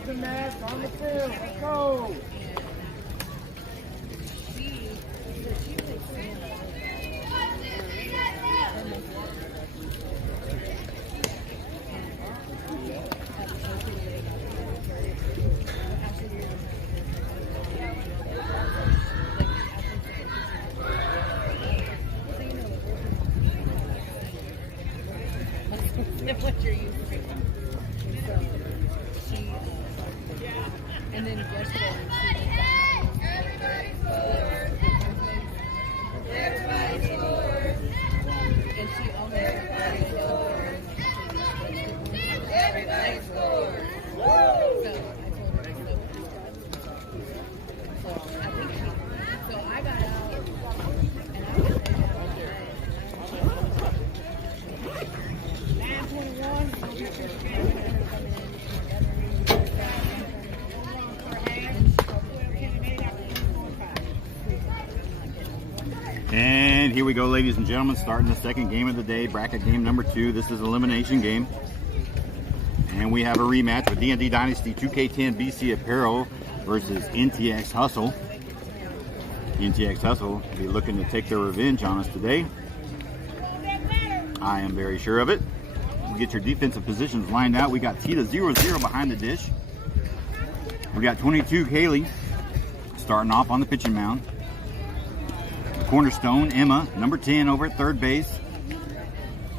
Nothing mask on the field. Let's go. What you're used to. So she, and then yesterday and she only everybody scores. So I told her so I think she, so I got out and I was And here we go, ladies and gentlemen, starting the second game of the day, bracket game number 2. This is elimination game. And we have a rematch with DnD Dynasty 2K10 BCApparel versus NTX Hustle. NTX Hustle will be looking to take their revenge on us today. I am very sure of it. We'll get your defensive positions lined out. We got Tita 0-0 behind the dish. We got 22 Kaylee starting off on the pitching mound. Cornerstone, Emma, number 10 over at third base.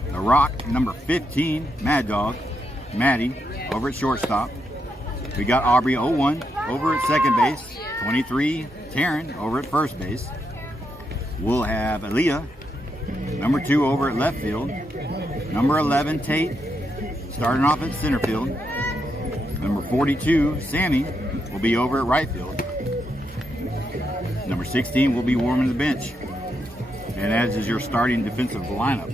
The Rock, number 15, Mad Dog, Maddie over at shortstop. We got Aubrey 01 over at second base. 23, Taryn over at first base. We'll have Aaliyah, number 2 over at left field. Number 11, Tate, starting off at center field. Number 42, Sammy, will be over at right field. Number 16 will be warming the bench. And as is your starting defensive lineup.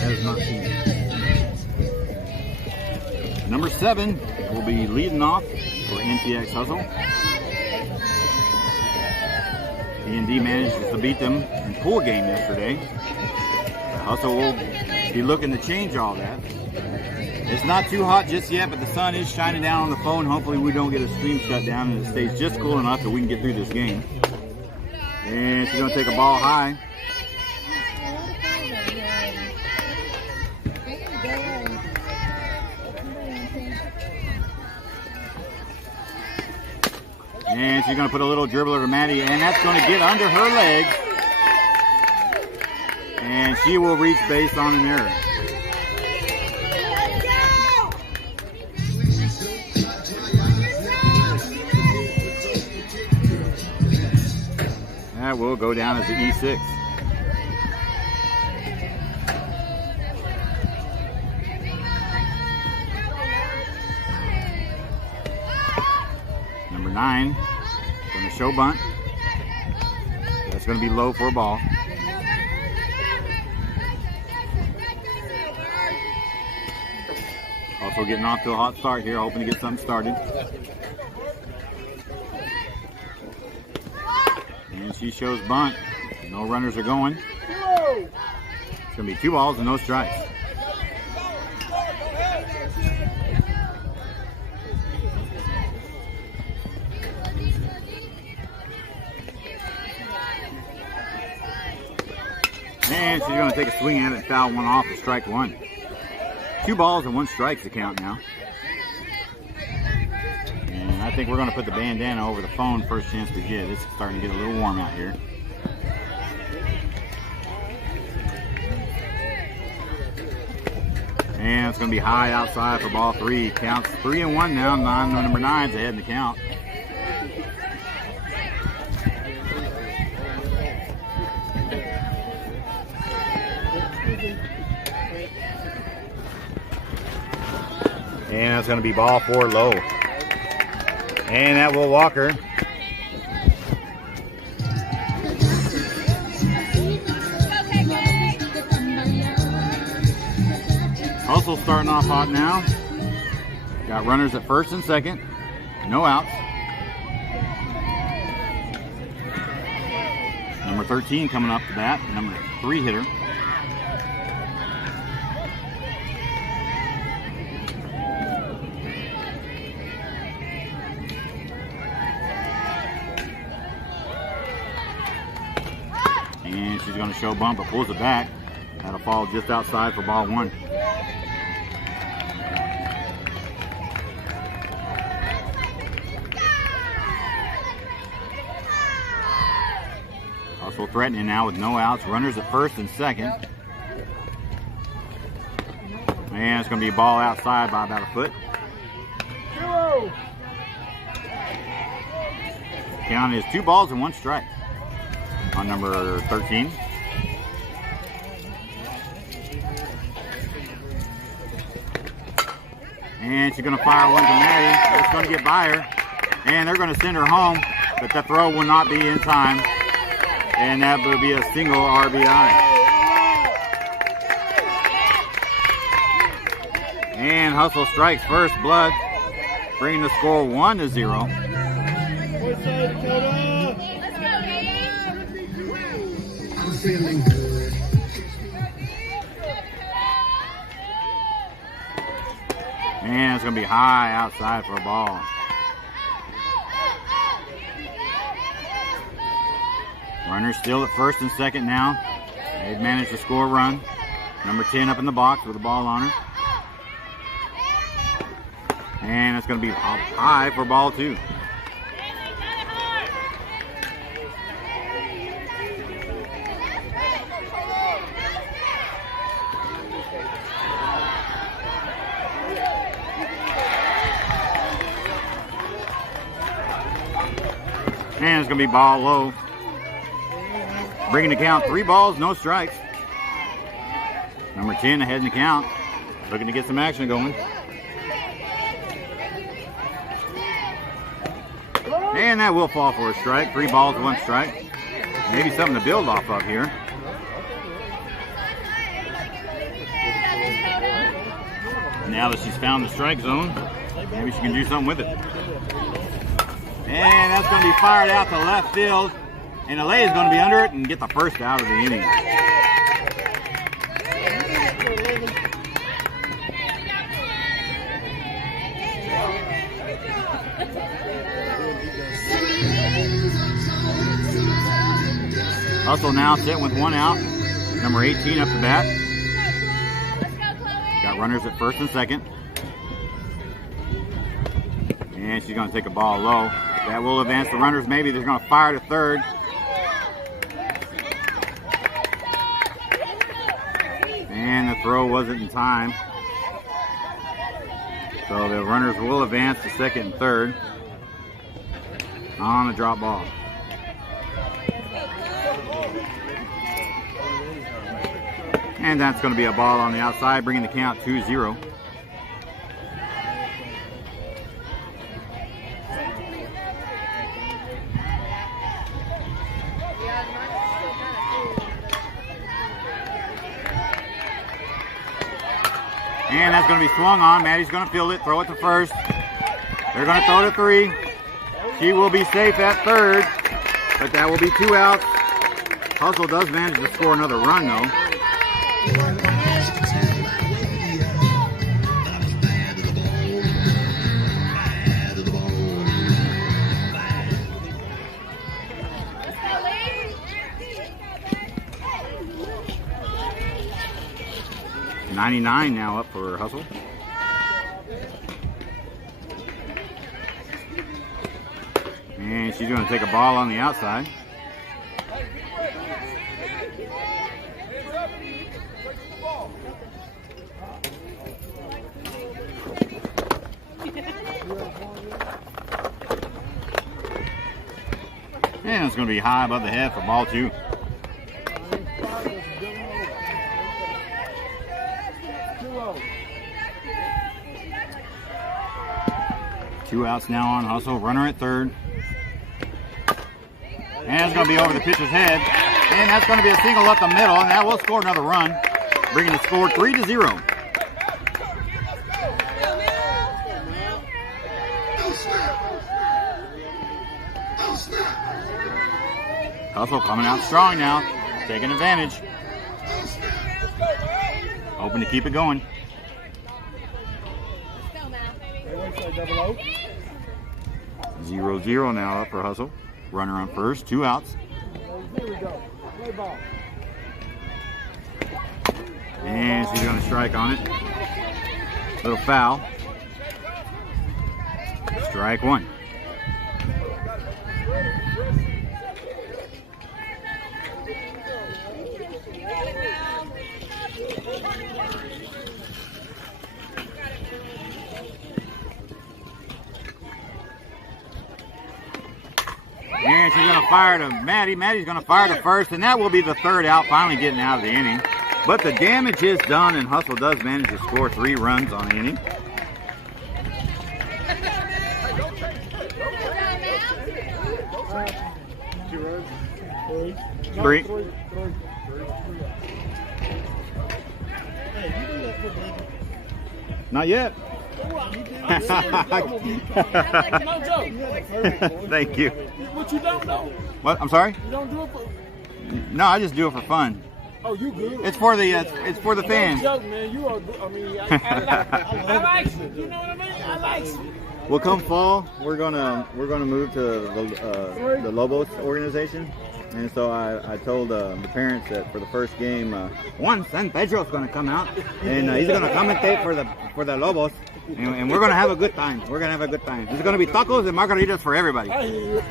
That is not seen. Number 7 will be leading off for NTX Hustle. DnD managed to beat them in pool game yesterday. Hustle will be looking to change all that. It's not too hot just yet, but the sun is shining down on the phone. Hopefully we don't get a stream shut down and it stays just cool enough that we can get through this game. And she's going to take a ball high. And she's going to put a little dribbler to Maddie, and that's going to get under her legs. And she will reach base on an error. That will go down as an E6. Number 9, going to show bunt. That's going to be low for a ball. Also getting off to a hot start here, hoping to get something started. And she shows bunt. No runners are going. It's going to be 2 balls and no strikes. And she's going to take a swing at it and foul one off for strike 1. 2 balls and 1 strike to count now. And I think we're going to put the bandana over the phone first chance we get. It's starting to get a little warm out here. And it's going to be high outside for ball 3. Counts 3-1 now. Number 9's ahead in the count. And it's going to be ball 4 low. And that will walk her. Hustle starting off hot now. Got runners at first and second. No outs. Number 13 coming up to bat, number 3 hitter. And she's going to show bump, but pulls it back. That'll fall just outside for ball 1. Hustle threatening now with no outs. Runners at first and second. And it's going to be a ball outside by about a foot. Count is 2 balls and 1 strike on number 13. And she's going to fire one to Maddie. It's going to get by her. And they're going to send her home, but the throw will not be in time. And that will be a single RBI. And Hustle strikes first blood, bringing the score 1-0. And it's going to be high outside for a ball. Runners still at first and second now. They've managed to score a run. Number 10 up in the box with the ball on her. And it's going to be high for ball 2. And it's going to be ball low. Bringing the count 3 balls, no strikes. Number 10 ahead in the count. Looking to get some action going. And that will fall for a strike. 3 balls, 1 strike. Maybe something to build off of here. Now that she's found the strike zone, maybe she can do something with it. And that's going to be fired out to left field. And LA is going to be under it and get the first out of the inning. Hustle now sitting with 1 out. Number 18 up the bat. Got runners at first and second. And she's going to take a ball low. That will advance the runners. Maybe they're going to fire to third. And the throw wasn't in time. So the runners will advance to second and third on a drop ball. And that's going to be a ball on the outside, bringing the count 2-0. And that's going to be swung on. Maddie's going to field it, throw it to first. They're going to throw to 3. She will be safe at third, but that will be 2 outs. Hustle does manage to score another run, though. $99 now up for Hustle. And she's going to take a ball on the outside. And it's going to be high above the head for ball 2. Two outs now on Hustle. Runner at third. And it's going to be over the pitcher's head. And that's going to be a single up the middle. And that will score another run, bringing the score 3-0. Hustle coming out strong now, taking advantage. Hoping to keep it going. 0-0 now up for Hustle. Runner on first, 2 outs. Here we go. Play ball. And she's going to strike on it. Little foul. Strike 1. And she's going to fire to Maddie. Maddie's going to fire to first, and that will be the 3rd out, finally getting out of the inning. But the damage is done, and Hustle does manage to score 3 runs on the inning. Three. Not yet. Thank you. What you don't know? What? I'm sorry? You don't do it for... No, I just do it for fun. Oh, you good. It's for the fans. Joke, man. You are good. I mean, I like you. You know what I mean? I like you. Well, come fall, we're gonna move to the Lobos organization, and so I told the parents that for the first game, Juan San Pedro's gonna come out, and he's gonna commentate for the Lobos, and we're gonna have a good time. We're gonna have a good time. There's gonna be tacos and margaritas for everybody. I hear you.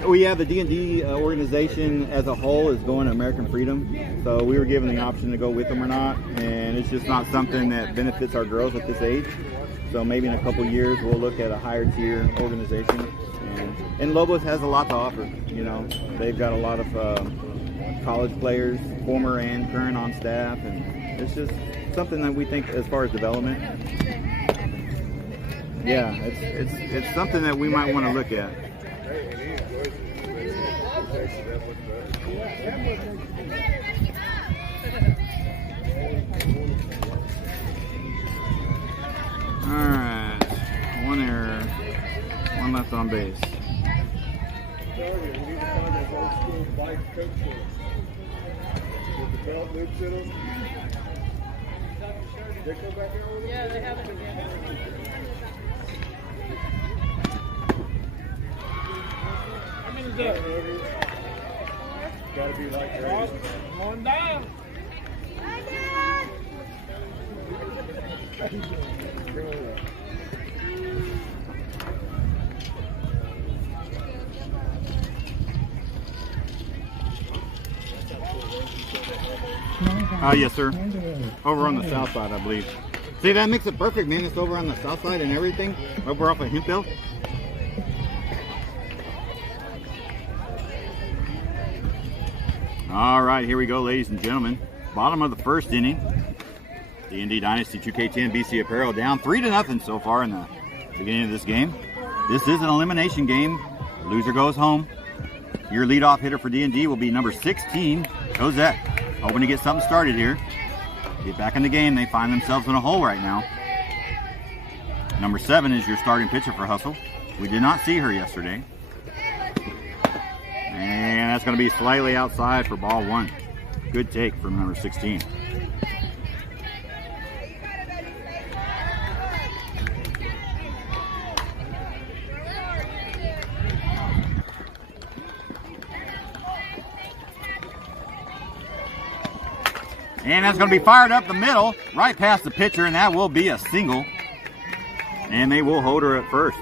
Well, yeah, the DnD organization as a whole is going to American Freedom. So we were given the option to go with them or not, and it's just not something that benefits our girls at this age. So maybe in a couple years we'll look at a higher tier organization. And Lobos has a lot to offer. You know, they've got a lot of college players, former and current, on staff, and it's just something that we think as far as development. Yeah, it's something that we might want to look at. Alright, 1 error, 1 left on base. Yeah, they have it again. How many is that? Gotta be like that. Going down. Yes, sir. Over on the south side, I believe. See, that makes it perfect, man. It's over on the south side and everything. Over off of Hemphill. All right, here we go, ladies and gentlemen. Bottom of the 1st inning. DnD Dynasty 2K10 BCApparel down 3-0 so far in the beginning of this game. This is an elimination game. Loser goes home. Your leadoff hitter for DnD will be number 16, Cosette. Hoping to get something started here. Get back in the game. They find themselves in a hole right now. Number 7 is your starting pitcher for Hustle. We did not see her yesterday. And that's going to be slightly outside for ball 1. Good take from number 16. And that's going to be fired up the middle, right past the pitcher, and that will be a single. And they will hold her at first.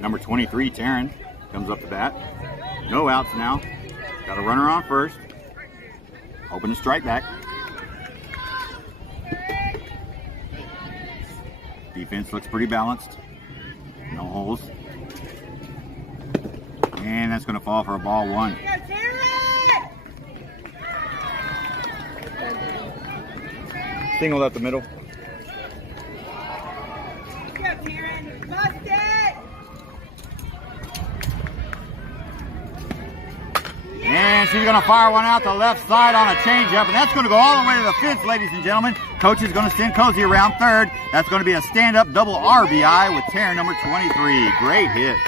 Number 23, Taryn, comes up to bat. No outs now. Got a runner on first. Hoping to strike back. Defense looks pretty balanced. No holes. And that's going to fall for a ball 1. Single up the middle. And And she's going to fire one out the left side on a changeup, and that's going to go all the way to the fence, ladies and gentlemen. Coach is going to send Cozy around third. That's going to be a stand-up double RBI with Taryn number 23. Great hit.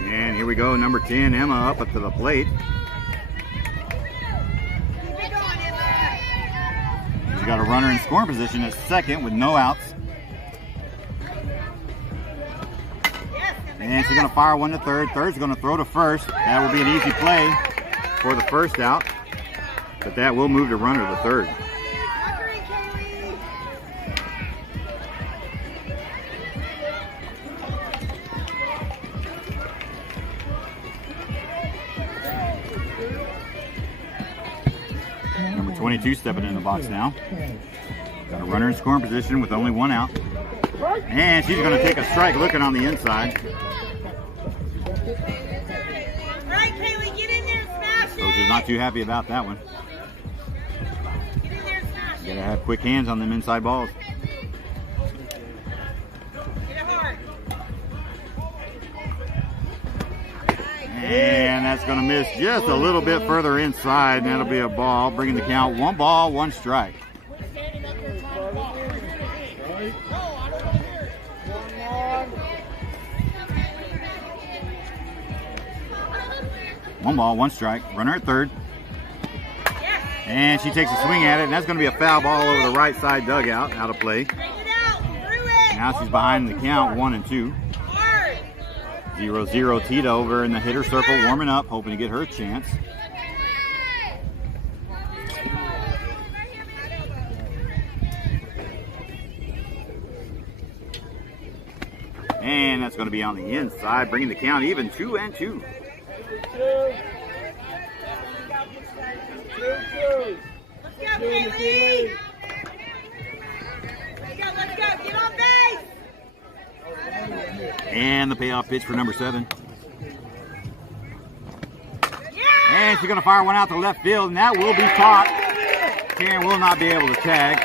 And here we go, number 10, Emma, up to the plate. She's got a runner in scoring position at second with no outs. And she's going to fire one to third. Third's going to throw to first. That will be an easy play for the first out. But that will move the runner to third. Number 22 stepping in the box now. Got a runner in scoring position with only one out. And she's going to take a strike looking on the inside. Right, Kaylee, get in there and smash it. Coach is not too happy about that one. Get in there and smash it. Gotta have quick hands on them inside balls. Get it hard. And that's going to miss just a little bit further inside, and that'll be a ball, bringing the count 1 ball, 1 strike. One ball, 1 strike. Runner at third. And she takes a swing at it, and that's going to be a foul ball over the right side dugout, out of play. Now she's behind the count, 1-2. 0-0 Tita over in the hitter circle, warming up, hoping to get her chance. And that's going to be on the inside, bringing the count even, 2-2. Let's go, Kaylee! Let's go, get on base! And the payoff pitch for number 7. And she's going to fire one out to left field, and that will be caught. Karen will not be able to tag.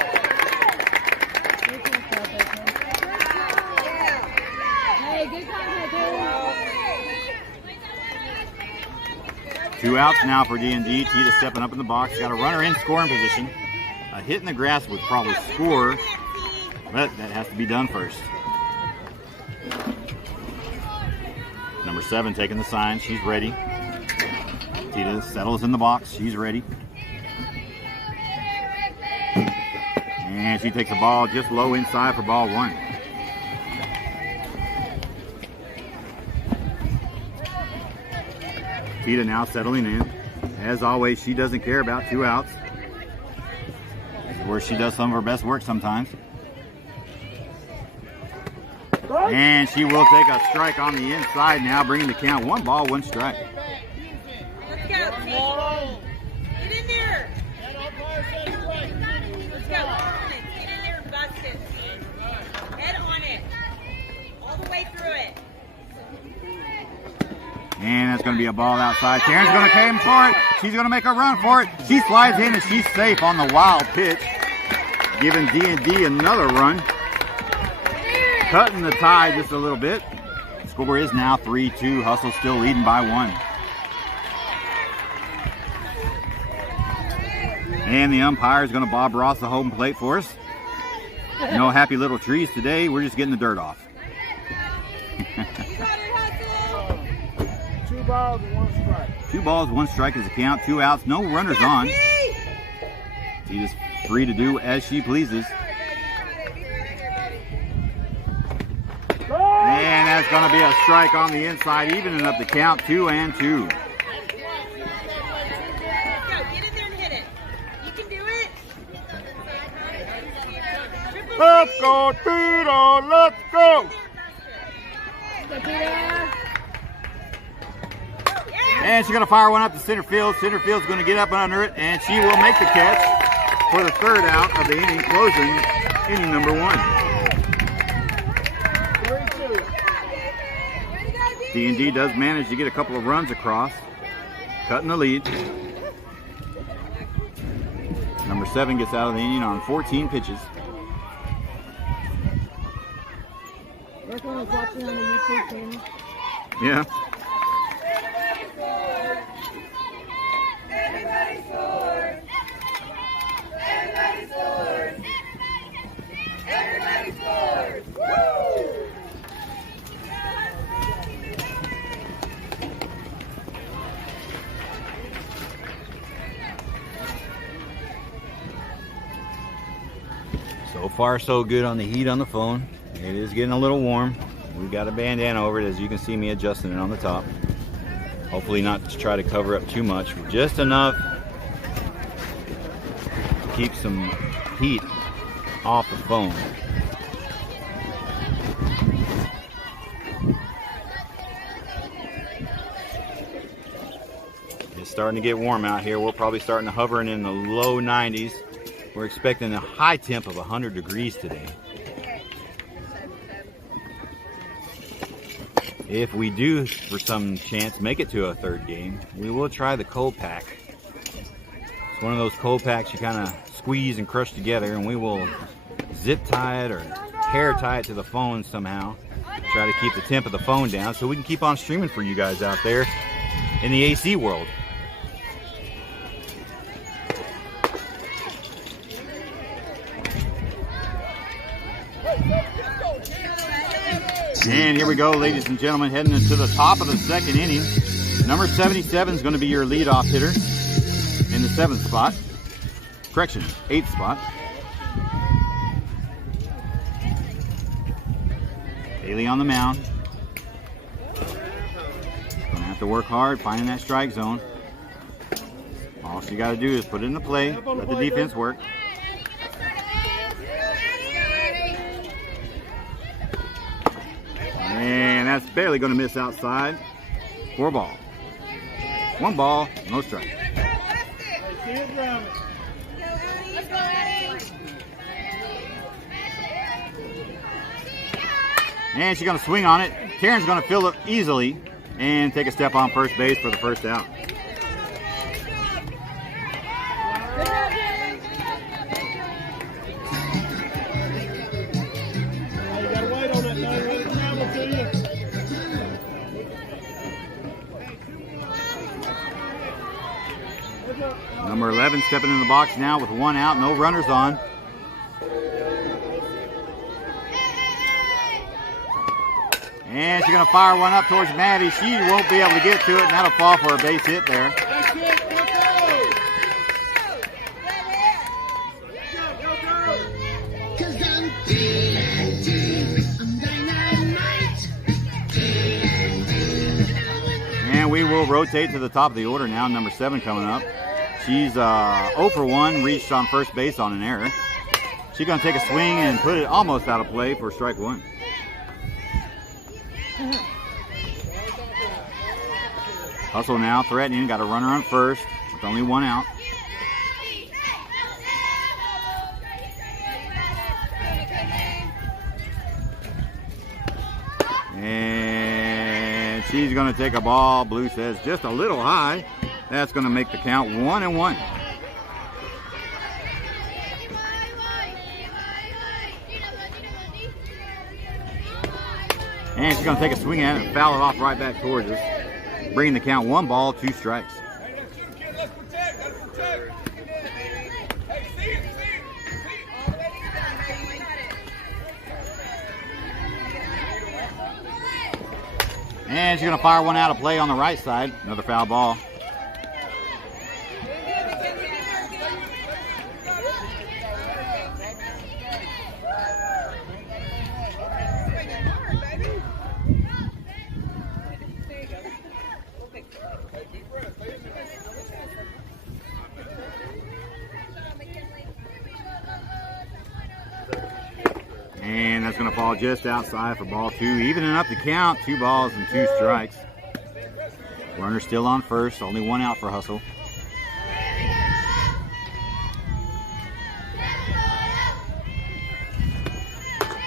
Hey, good contact, Taylor. 2 outs now for DnD. Tita stepping up in the box. Got a runner in scoring position. A hit in the grass would probably score, but that has to be done first. Number 7 taking the sign. She's ready. Tita settles in the box. She's ready. And she takes the ball just low inside for ball 1. Tita now settling in. As always, she doesn't care about 2 outs. This is where she does some of her best work sometimes. And she will take a strike on the inside now, bringing the count 1 ball, 1 strike. Let's go, T. Get in there. Let's go. Get in there and bust it. Head on it. All the way through it. And that's going to be a ball outside. Karen's going to aim for it. She's going to make a run for it. She slides in and she's safe on the wild pitch, giving DnD another run. Cutting the tie just a little bit. Score is now 3-2. Hustle still leading by 1. And the umpire is going to Bob Ross the home plate for us. No happy little trees today. We're just getting the dirt off. 2 balls, 1 strike. 2 balls, 1 strike is the count. 2 outs, no runners on. Tita's free to do as she pleases. And that's going to be a strike on the inside, evening up the count, 2-2. Let's go. Get in there and hit it. You can do it. Let's go, Tita! Let's go! And she's going to fire one up to center field. Center field's going to get up under it, and she will make the catch for the 3rd out of the inning, closing inning number 1. 3-2. DnD does manage to get a couple of runs across, cutting the lead. 7 gets out of the inning on 14 pitches. Everyone's watching on the YouTube channel. Yeah. Everybody scores! Everybody scores! Everybody scores! Woo! So far, so good on the heat on the phone. It is getting a little warm. We've got a bandana over it, as you can see me adjusting it on the top. Hopefully not to try to cover up too much, but just enough to keep some heat off the phone. It's starting to get warm out here. We're probably starting to hover in the low 90s. We're expecting a high temp of 100 degrees today. If we do, for some chance, make it to a third game, we will try the cold pack. It's one of those cold packs you kind of squeeze and crush together, and we will zip tie it or hair tie it to the phone somehow. Try to keep the temp of the phone down so we can keep on streaming for you guys out there in the AC world. And here we go, ladies and gentlemen, heading into the top of the second inning. Number 77 is going to be your leadoff hitter in the 7th spot. Correction, 8th spot. Haley on the mound. Gonna have to work hard finding that strike zone. All she got to do is put it into play, let the defense work. And that's barely going to miss outside. 4 ball. 1 ball, no strike. And she's going to swing on it. Karen's going to fill it easily and take a step on first base for the first out. Number 11 stepping in the box now with 1 out, no runners on. And she's going to fire one up towards Maddie. She won't be able to get to it, and that'll fall for a base hit there. And we will rotate to the top of the order now. Number 7 coming up. She's 0 for 1, reached on first base on an error. She's going to take a swing and put it almost out of play for strike 1. Hustle now, threatening, got a runner on first with only 1 out. And she's going to take a ball, Blue says, just a little high. That's going to make the count 1-1. And she's going to take a swing at it and foul it off right back towards us, bringing the count 1 ball, 2 strikes. And she's going to fire one out of play on the right side. Another foul ball. And that's going to fall just outside for ball 2. Evening up the count, 2 balls and 2 strikes. Runner still on first, only 1 out for Hustle.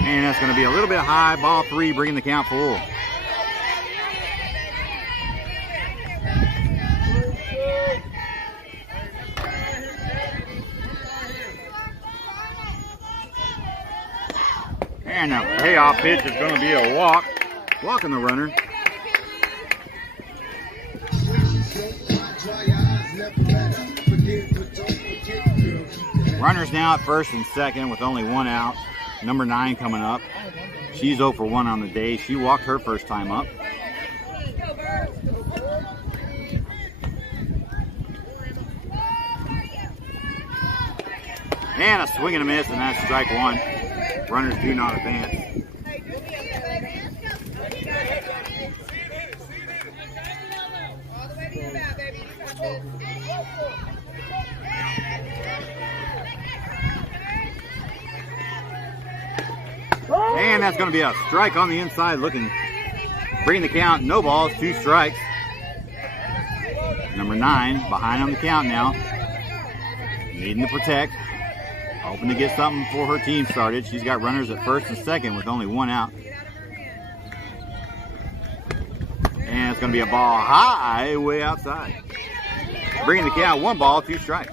And that's going to be a little bit high, ball 3, bringing the count full. And the payoff pitch is going to be a walk. Walking the runner. Runners now at first and second with only one out. Number 9 coming up. She's 0 for 1 on the day. She walked her first time up. And a swing and a miss, and that's strike 1. Runners do not advance. And that's going to be a strike on the inside, bringing the count. No balls, 2 strikes. Number 9 behind on the count now, needing to protect, hoping to get something for her team started. She's got runners at first and second with only 1 out. And it's going to be a ball high way outside, bringing the count. 1 ball, 2 strikes.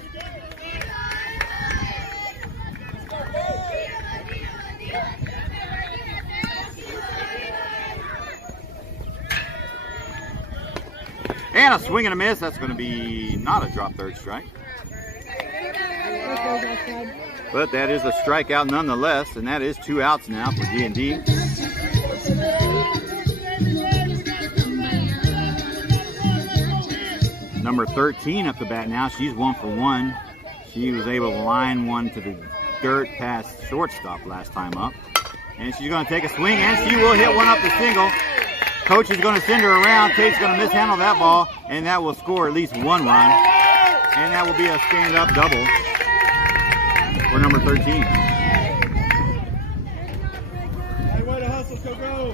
And a swing and a miss. That's going to be not a drop third strike. But that is a strikeout nonetheless, and that is 2 outs now for DnD. Number 13 up the bat now. She's 1 for 1. She was able to line one to the dirt past shortstop last time up. And she's going to take a swing, and she will hit one up the single. Coach is going to send her around. Tate's going to mishandle that ball, and that will score at least 1 run. And that will be a stand-up double for number 13. Hey, way to hustle, go!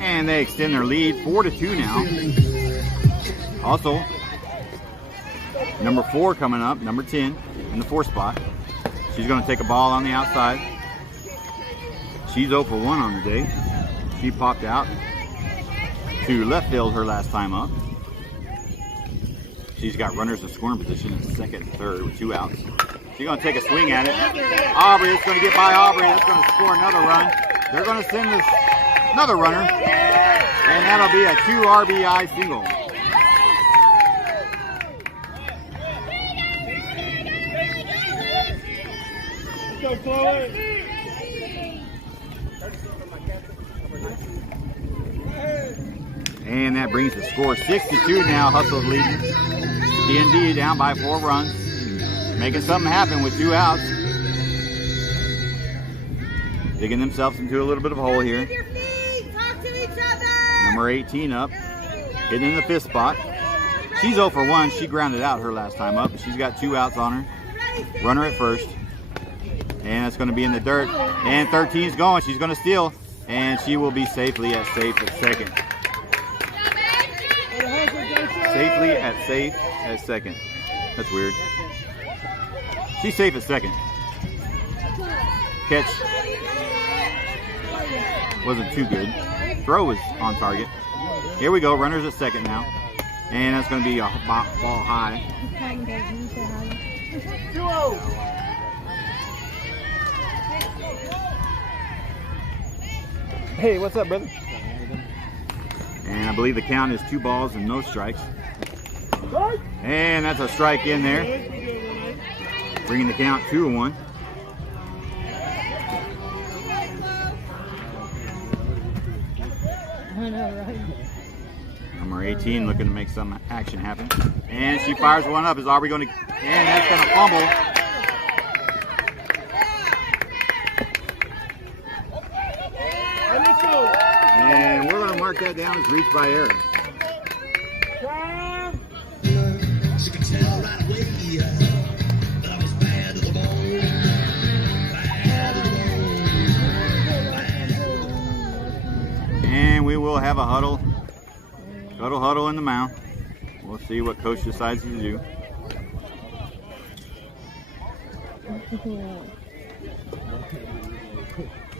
And they extend their lead 4-2 now. Also, number 4 coming up, number 10 in the 4 spot. She's going to take a ball on the outside. She's 0 for 1 on the day. She popped out to left field her last time up. She's got runners in scoring position in second and third with 2 outs. She's going to take a swing at it. Aubrey, it's going to get by Aubrey. That's going to score another run. They're going to send this another runner, and that'll be a 2 RBI single. Go, Chloe. And that brings the score 6-2 now. Hustle's leading. DnD down by 4 runs. Making something happen with 2 outs. Digging themselves into a little bit of a hole here. Talk to each other. Number 18 up. Hitting in the 5th spot. She's 0 for 1. She grounded out her last time up. She's got 2 outs on her. Runner at first. And it's going to be in the dirt. And 13's going. She's going to steal. And she will be safely at safe at second. Safely at safe at second. That's weird. She's safe at second. Catch wasn't too good. Throw was on target. Here we go. Runners at second now. And that's going to be a ball high. Hey, what's up, brother? And I believe the count is 2 balls and no strikes. And that's a strike in there. Bringing the count 2-1. Number 18 looking to make some action happen. And she fires one up. Is Aubrey going to... And that's going to fumble. And we're going to mark that down as reached by error. And we will have a huddle in the mound. We'll see what coach decides to do.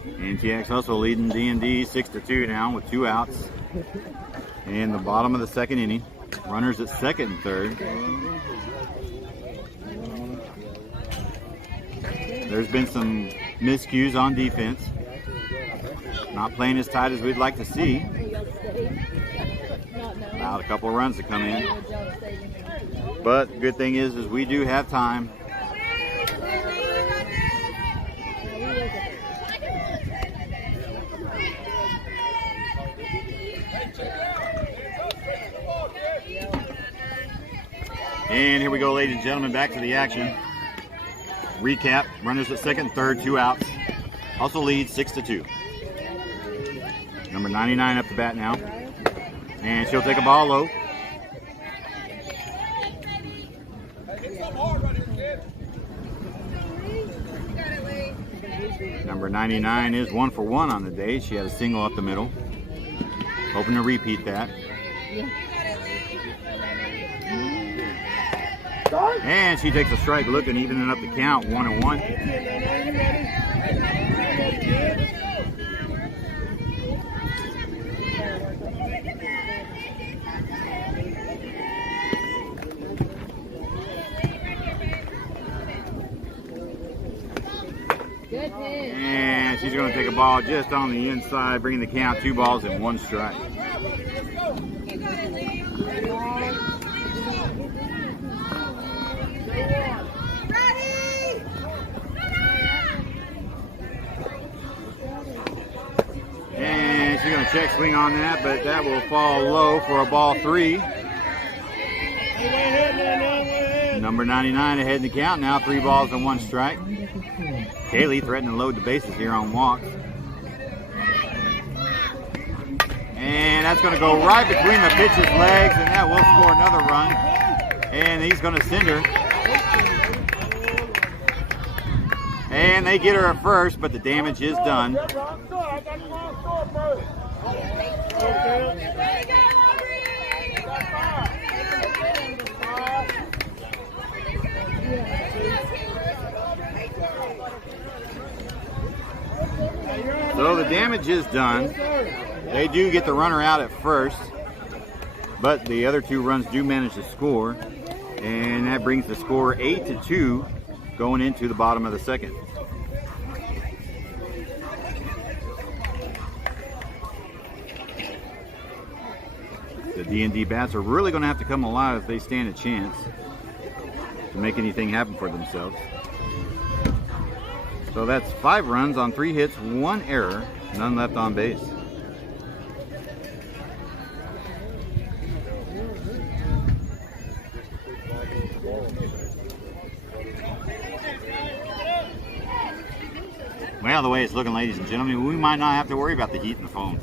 NTX Hustle leading DnD 6-2 now with 2 outs in the bottom of the 2nd inning. Runners at second and third. There's been some miscues on defense. Not playing as tight as we'd like to see. Allowed a couple of runs to come in. But the good thing is we do have time. And here we go, ladies and gentlemen, back to the action. Recap, runners at second, third, 2 outs. Hustle leads 6-2. Number 99 up to bat now. And she'll take a ball low. Number 99 is 1 for 1 on the day. She had a single up the middle. Hoping to repeat that. And she takes a strike, looking, evening up the count, 1-1. And she's going to take a ball just on the inside, bringing the count 2 balls and 1 strike. And she's going to check swing on that, but that will fall low for a ball 3. Number 99 ahead in the count now, 3 balls and 1 strike. Kaylee threatening to load the bases here on walks. And that's going to go right between the pitcher's legs, and that will score another run. And he's going to send her. And they get her at first, but the damage is done. So the damage is done. They do get the runner out at first, but the other 2 runs do manage to score, and that brings the score 8-2 going into the bottom of the second. The DnD bats are really going to have to come alive if they stand a chance to make anything happen for themselves. So that's 5 runs on 3 hits, 1 error, none left on base. Well, the way it's looking, ladies and gentlemen, we might not have to worry about the heat in the foam.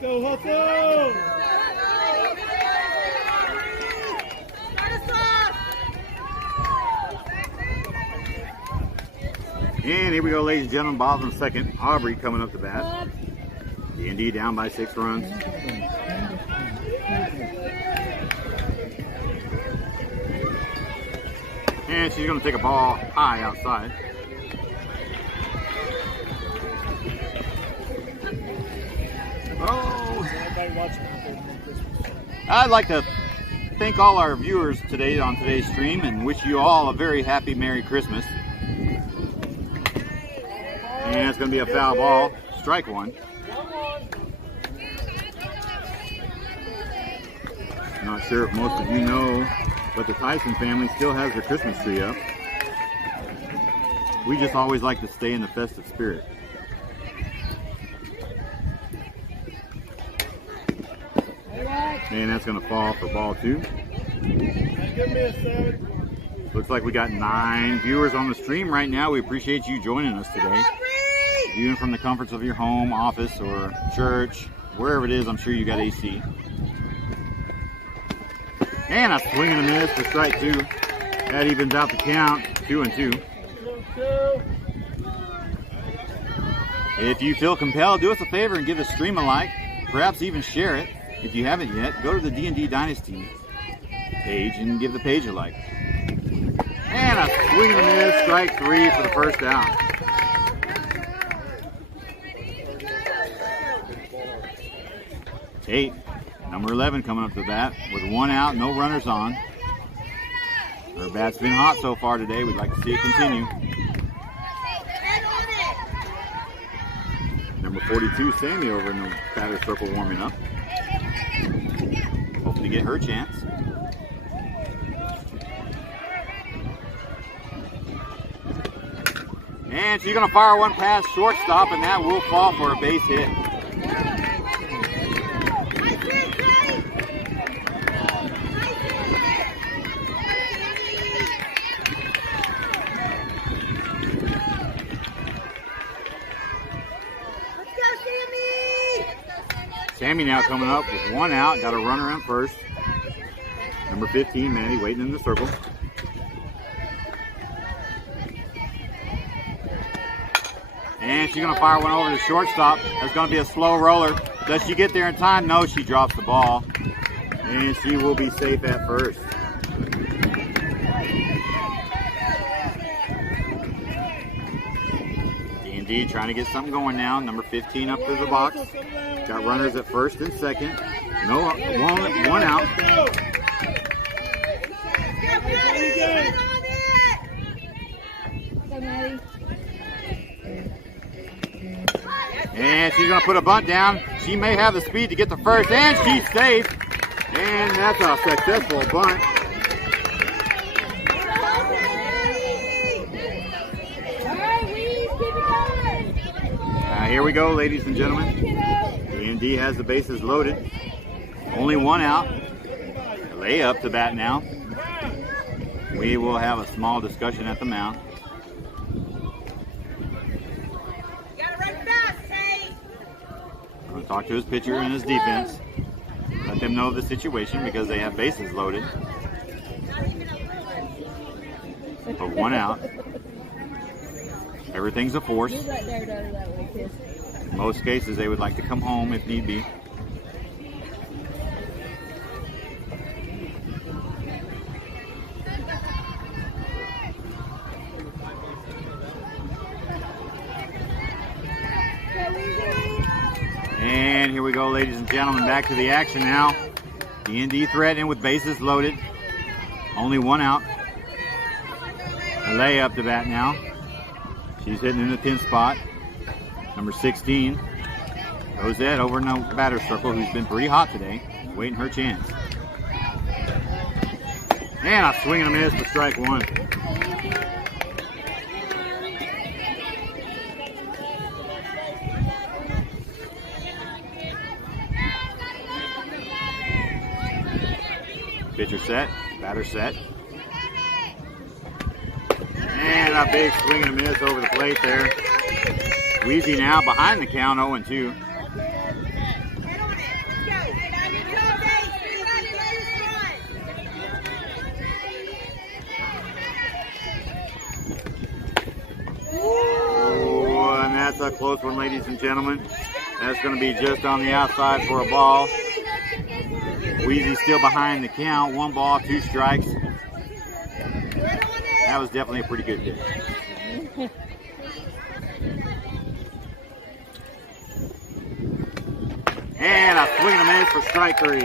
Go Hustle! And here we go, ladies and gentlemen, bottom second. Aubrey coming up the bat. DnD down by 6 runs. And she's going to take a ball high outside. Oh, I'd like to thank all our viewers today on today's stream and wish you all a very happy Merry Christmas. And it's going to be a foul ball, strike 1. Not sure if most of you know, but the Tyson family still has their Christmas tree up. We just always like to stay in the festive spirit. And that's going to fall for ball 2. Give me a 7. Looks like we got 9 viewers on the stream right now. We appreciate you joining us today. Viewing from the comforts of your home, office, or church, wherever it is, I'm sure you got AC. And a swing and a miss for strike 2. That evens out the count, 2-2. If you feel compelled, do us a favor and give the stream a like. Perhaps even share it. If you haven't yet, go to the DnD Dynasty page and give the page a like. And a swing and a miss, strike 3 for the first out. Eight, number 11 coming up to the bat with 1 out, no runners on. Her bat's been hot so far today. We'd like to see it continue. Number 42, Sammy, over in the batter circle warming up. Hoping to get her chance. And she's going to fire one past shortstop, and that will fall for a base hit. Sammy now coming up with 1 out, got a runner on first. Number 15, Maddie, waiting in the circle. And she's going to fire one over to shortstop. That's going to be a slow roller. Does she get there in time? No, she drops the ball. And she will be safe at first. DnD trying to get something going now. Number 15 up to the box. Got runners at first and second. No, one out. And she's going to put a bunt down. She may have the speed to get to first, and she's safe. And that's a successful bunt. Here we go, ladies and gentlemen. DnD has the bases loaded. Only 1 out. Layup to bat now. We will have a small discussion at the mound. I'm going to talk to his pitcher and his defense. Let them know the situation because they have bases loaded. But 1 out. Everything's a force. In most cases, they would like to come home if need be. And here we go, ladies and gentlemen, back to the action now. DnD threatening with bases loaded. Only 1 out. A layup to bat now. She's hitting in the 10th spot. Number 16, Rosette over in the batter circle, who's been pretty hot today, waiting her chance. And a swing and a miss for strike 1. Pitcher set, batter set. And a big swing and a miss over the plate there. Weezy now behind the count, 0-2. Oh, and that's a close one, ladies and gentlemen. That's going to be just on the outside for a ball. Weezy still behind the count. 1 ball, 2 strikes. That was definitely a pretty good hit. And a swing and a miss for strike 3.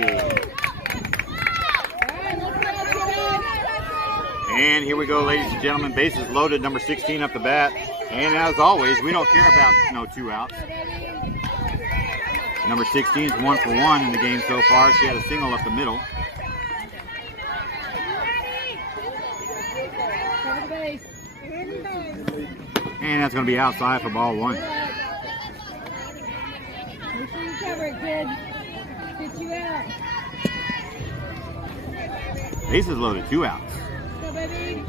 And here we go, ladies and gentlemen. Bases loaded, number 16 up the bat. And as always, we don't care about no 2 outs. Number 16 is 1 for 1 in the game so far. She had a single up the middle. And that's going to be outside for ball 1. Make sure you cover it, kid. Get you out. Bases loaded, 2 outs. Go, baby.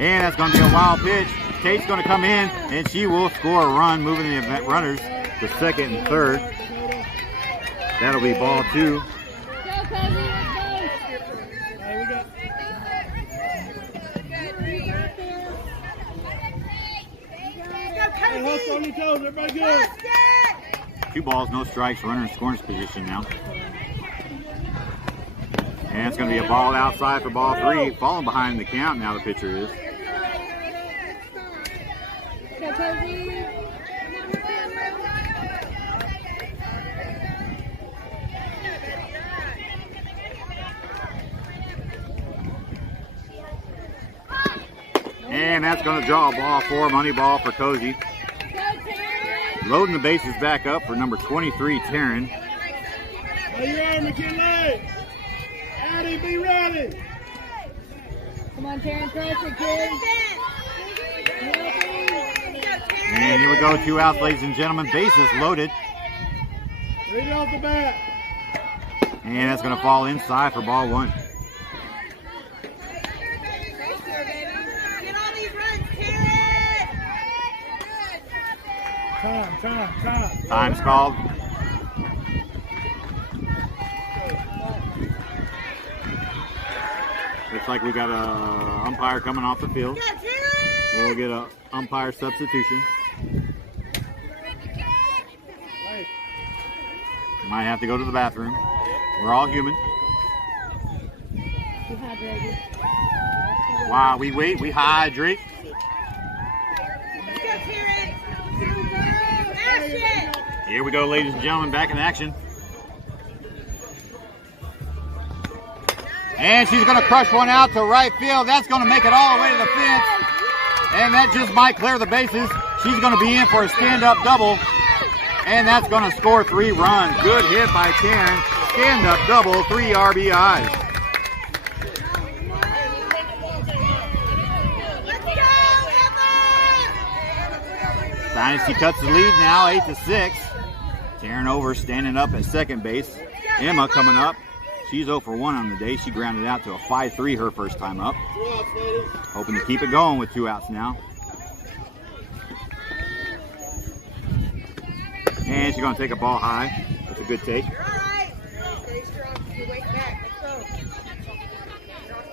And that's going to be a wild pitch. Tate's going to come in, and she will score a run, moving the event runners to second and third. That'll be ball 2. Hey, hustle on your toes, everybody good. 2 balls, no strikes, runner in scoring position now. And it's going to be a ball outside for ball 3. Falling behind the count now, the pitcher is. And that's going to draw a ball 4, money ball for Cozy. Loading the bases back up for number 23, Taryn. Lay your arm, McKinley. Addie, be ready. Come on, Taryn, crush it, kid. And here we go, 2 outs, ladies and gentlemen. Bases loaded. Read it off the bat. And that's going to fall inside for ball 1. Time. Time's called. Looks like we got a umpire coming off the field. We'll get a umpire substitution. Might have to go to the bathroom. We're all human. While we wait, we hydrate. Here we go, ladies and gentlemen, back in action. And she's going to crush one out to right field. That's going to make it all the way to the fence. And that just might clear the bases. She's going to be in for a stand-up double. And that's going to score 3 runs. Good hit by Taryn. Stand-up double, 3 RBIs. Dynasty cuts the lead now, 8-6. Taryn over standing up at second base. Emma coming up. She's 0 for 1 on the day. She grounded out to a 5-3 her first time up. Hoping to keep it going with 2 outs now. And she's going to take a ball high. That's a good take. You're all right. Stay strong. You wait back. Let's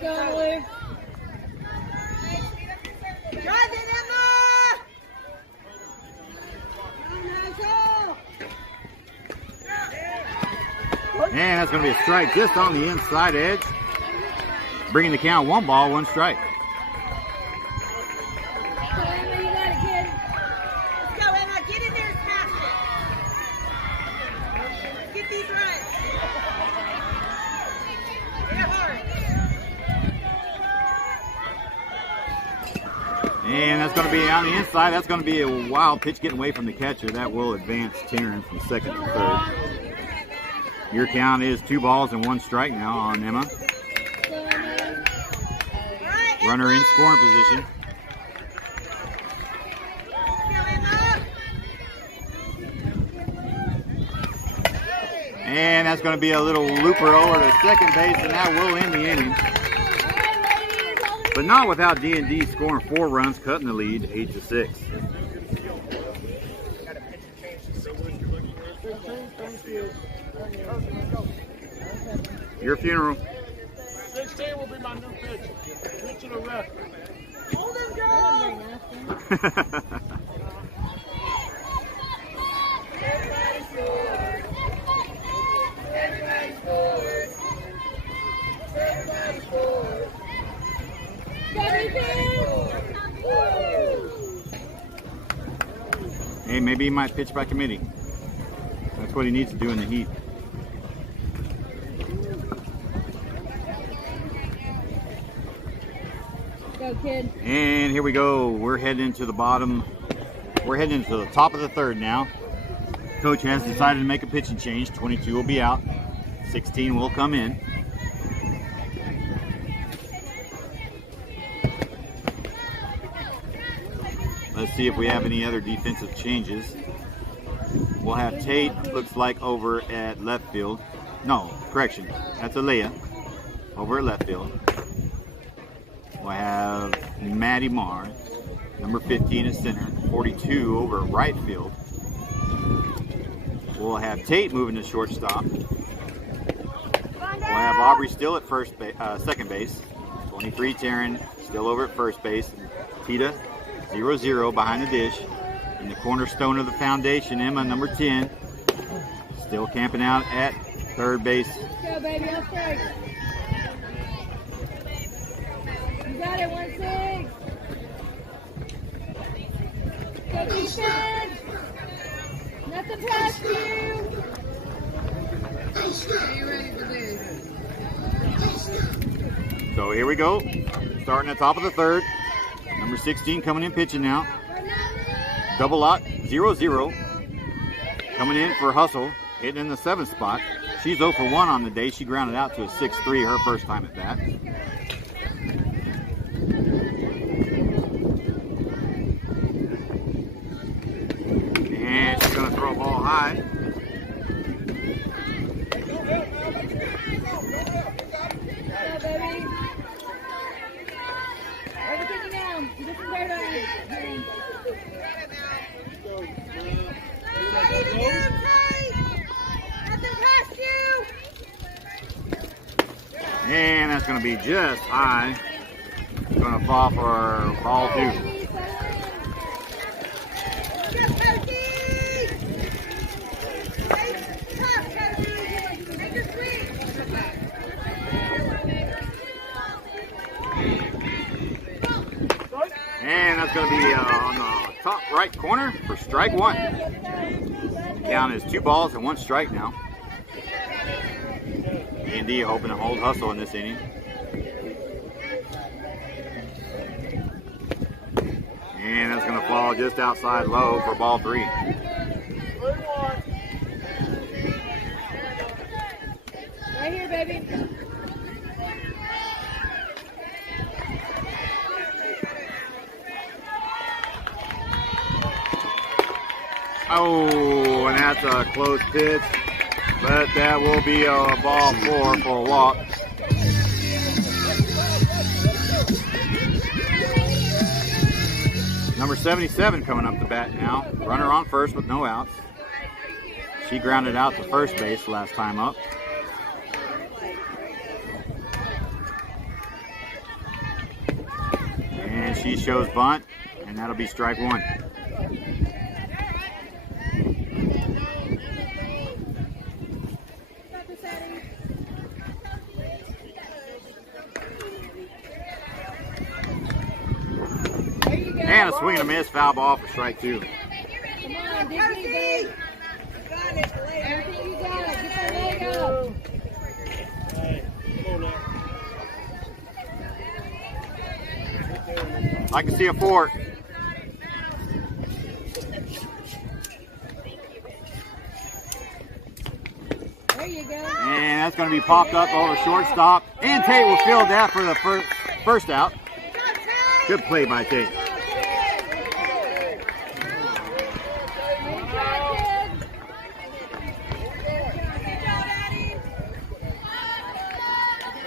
go. Go. Drive it, Emma! And that's going to be a strike just on the inside edge. Bringing the count 1 ball, 1 strike. Let's go, Emma. Get in there and pass it. Get these runs. Hit it hard. And that's going to be on the inside. That's going to be a wild pitch getting away from the catcher. That will advance Taryn from second to third. Your count is 2 balls and 1 strike now on Emma. Runner in scoring position. And that's going to be a little looper over to second base, and that will end the inning. But not without DnD scoring 4 runs, cutting the lead, 8-6. Your funeral. 16 will be my new pitch. Pitch to the left. Hold him, girl. Everybody scores. Everybody scores. Everybody scores. Hey, maybe he might pitch by committee. That's what he needs to do in the heat. Go, kid. And here we go. We're heading into the bottom. We're heading into the top of the third now. Coach has decided to make a pitching change. 22 will be out. 16 will come in. Let's see if we have any other defensive changes. We'll have Tate, looks like, over at left field. No, correction. That's Alea over at left field. We'll we'll have Maddie Marr, number 15 at center, 42 over at right field. We'll have Tate moving to shortstop. We'll have Aubrey still at second base. 23 Taryn still over at first base. Tita 0-0 behind the dish. In the cornerstone of the foundation, Emma, number 10, still camping out at third base. Go, baby, up strike. You got it, 1-6. Go, defense. Nothing past you. Are you ready for this? So here we go. Starting at the top of the third. Number 16 coming in pitching now. Double lot, 0-0. Coming in for Hustle, hitting in the 7th spot. She's 0 for 1 on the day. She grounded out to a 6-3 her first time at bat. And she's going to throw a ball high. And that's going to be just high. Going to fall for ball 2. And that's going to be on the top right corner for strike 1. Count is 2 balls and 1 strike now. DnD hoping to hold Hustle in this inning. And that's going to fall just outside low for ball 3. Right here, baby. Oh, and that's a close pitch. But that will be a ball 4 for a walk. Number 77 coming up to bat now. Runner on first with no outs. She grounded out to first base last time up. And she shows bunt, and that'll be strike 1. And a swing and a miss, foul ball for strike 2. Come on, Disney, babe. Got it. Everything you got. Get that leg up. I can see a 4. There you go. And that's going to be popped up over shortstop. And Tate will field that for the first out. Good play by Tate.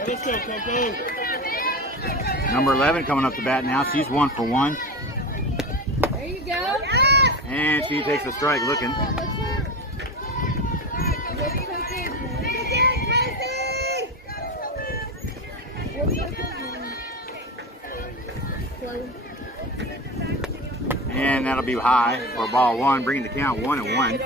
Let's go, Coco. Number 11 coming up to bat now. She's 1 for 1. There you go. And she takes a strike looking. And that'll be high for ball 1, bringing the count 1-1.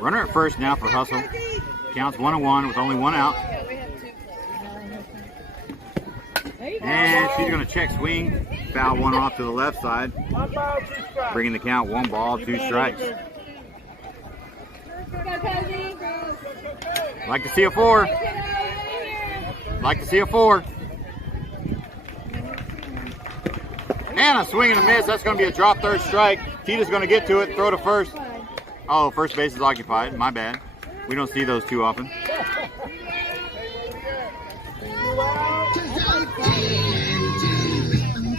Runner at first now for Hustle. Counts 1-1 with only 1 out. And she's going to check swing. Foul 1 off to the left side. Bringing the count 1 ball, 2 strikes. Like to see a 4. Like to see a 4. And a swing and a miss. That's going to be a drop third strike. Tita's going to get to it, throw to first. Oh, first base is occupied. My bad. We don't see those too often.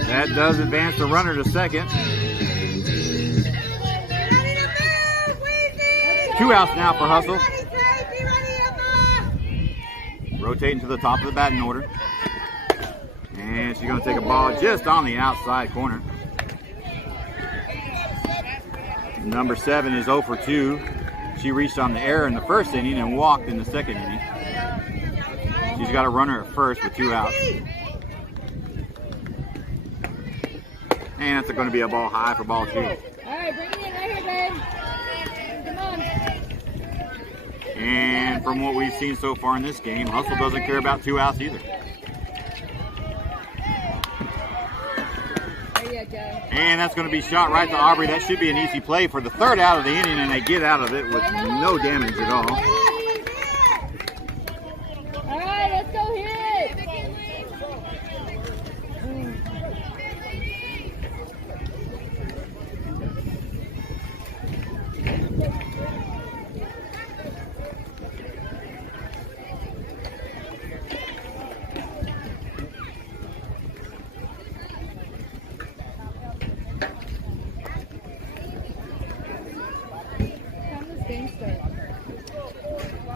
That does advance the runner to second. 2 outs now for Hustle. Rotating to the top of the batting order. And she's going to take a ball just on the outside corner. Number 7 is 0 for 2. She reached on the error in the first inning and walked in the second inning. She's got a runner at first with 2 outs. And that's going to be a ball high for ball 2. All right, bring it in right here, babe. Come on. And from what we've seen so far in this game, Hustle doesn't care about 2 outs either. There you go. And that's going to be shot right to Aubrey. That should be an easy play for the 3rd out of the inning, and they get out of it with no damage at all. All right, let's go hit.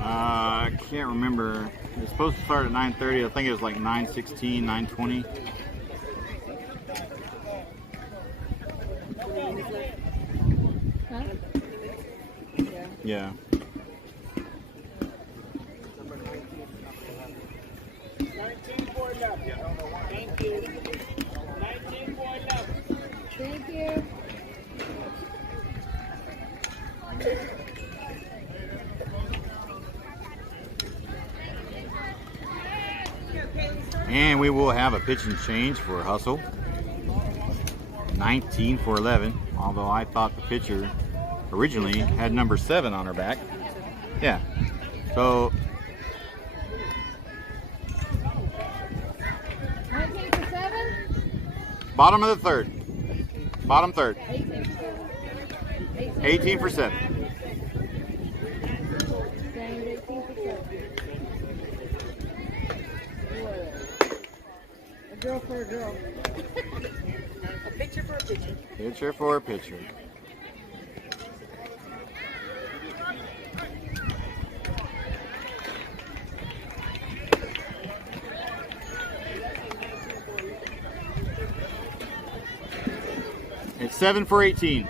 I can't remember. It was supposed to start at 9:30. I think it was like 9:16, 9:20. Huh? Yeah. 19-4-11. Thank you. 19-4-11. Thank you. And we will have a pitch and change for Hustle. 19 for 11. Although I thought the pitcher originally had number 7 on her back. Yeah. So 19 for 7? bottom of the 3rd. Bottom 3rd. 18 for 7. 18 for 7. Same 18 for 7. A girl for a girl. A picture for a picture. Pitcher for a pitcher. It's 7 for 18.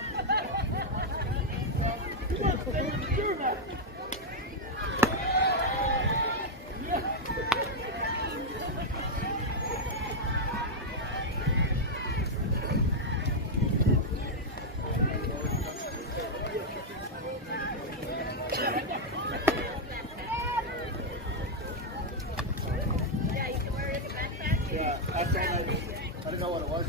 I didn't know what it was.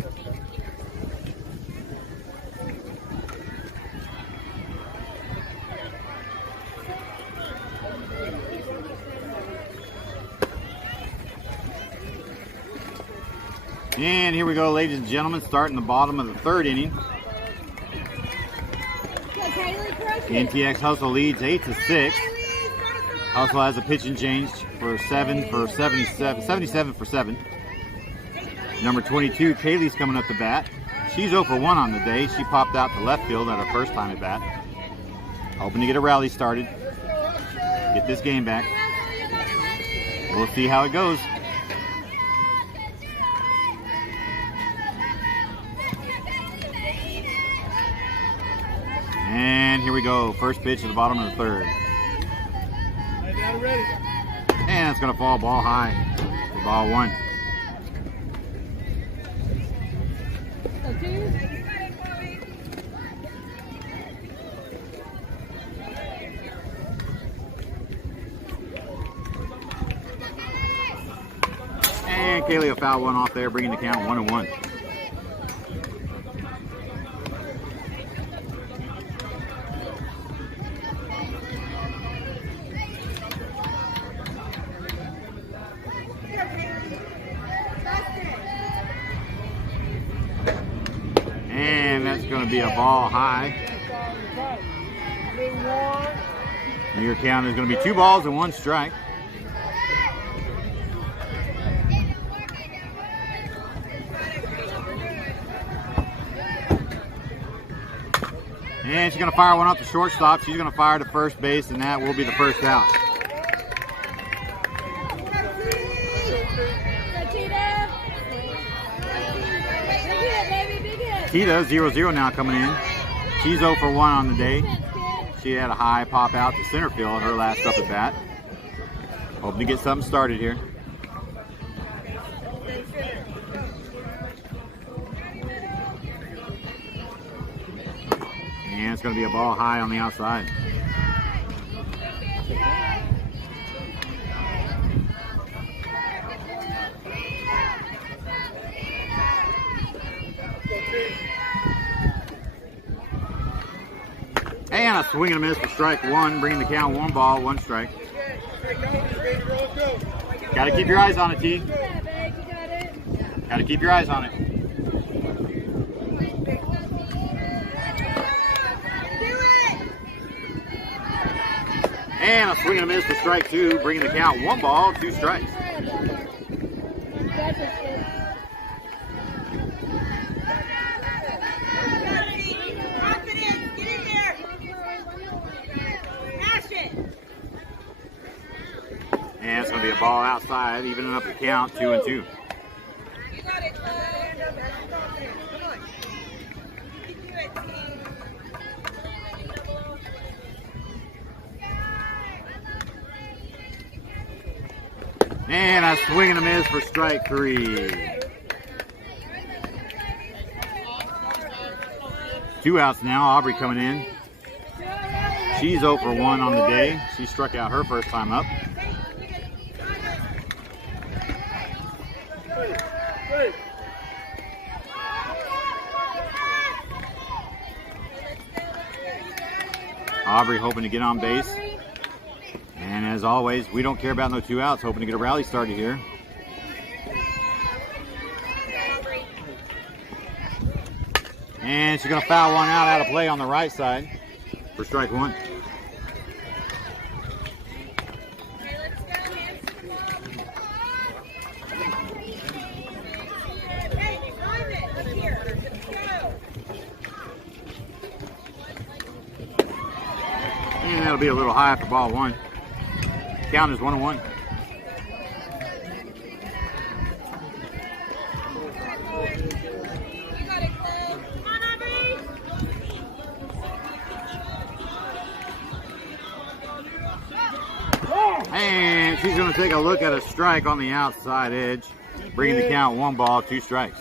And here we go, ladies and gentlemen, starting the bottom of the 3rd inning. NTX Hustle leads 8-6. Hustle has a pitch and change for 77 for 7. Number 22, Kaylee's coming up to bat. She's 0 for 1 on the day. She popped out to left field at her first time at bat. Hoping to get a rally started. Get this game back. We'll see how it goes. And here we go. First pitch at the bottom of the 3rd. And it's going to fall ball high for ball 1. And Kaylee will foul one off there, bringing the count 1-1. And that's going to be a ball high. And your count is going to be 2 balls and 1 strike. And she's going to fire one off the shortstop. She's going to fire to first base, and that will be the first out. Kita 0-0 now coming in. She's 0 for 1 on the day. She had a high pop out to center field her last up at bat. Hoping to get something started here. And it's going to be a ball high on the outside. And a swing and a miss for strike one, bringing the count 1 ball, 1 strike. Got to keep your eyes on it, T. Got to keep your eyes on it. And a swing and a miss for strike 2, bringing the count 1 ball, 2 strikes. And it's going to be a ball outside, evening up the count, 2-2. You got it, Come on. You can do it, And a swing and a miss for strike 3. 2 outs now. Aubrey coming in. She's 0 for 1 on the day. She struck out her first time up. Aubrey hoping to get on base. And as always, we don't care about no 2 outs, hoping to get a rally started here. And she's going to foul one out of play on the right side for strike 1. And that'll be a little high for ball 1. Count is 1-1. And she's going to take a look at a strike on the outside edge, bringing the count 1 ball, 2 strikes.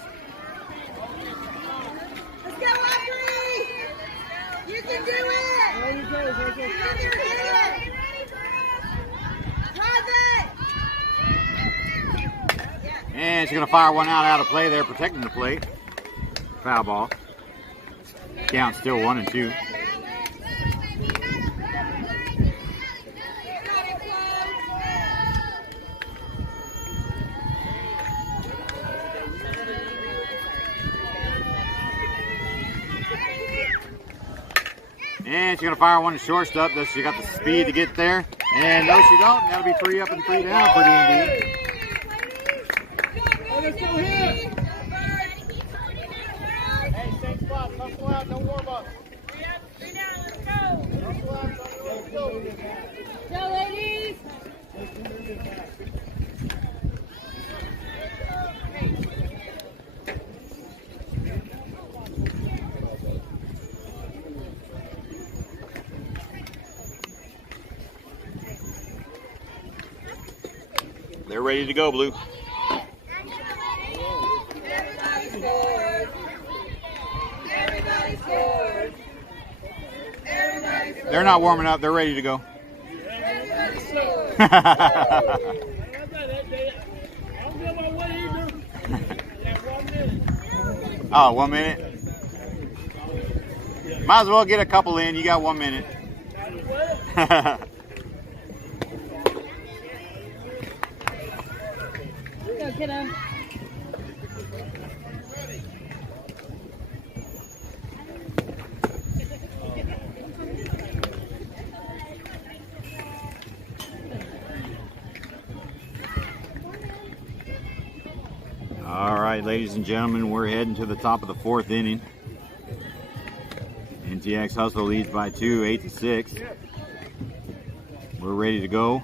Let's go, Aubrey! You can do it! You can do it! And she's going to fire one out of play there, protecting the plate. Foul ball. Count still 1-2. And she's going to fire one to shortstop. Does she got the speed to get there? And no, she don't. That'll be 3 up and 3 down for DnD. Let's go here. Hey, same spot. Don't go out. No warm up. 3 up, 3 down. Let's go. Don't go out. Let's go. Go, ladies. They're ready to go, Blue. They're not warming up. They're ready to go. Oh, 1 minute? Might as well get a couple in. You got 1 minute. Go, kiddo. All right, ladies and gentlemen, we're heading to the top of the 4th inning. NTX Hustle leads by 2, 8-6. We're ready to go.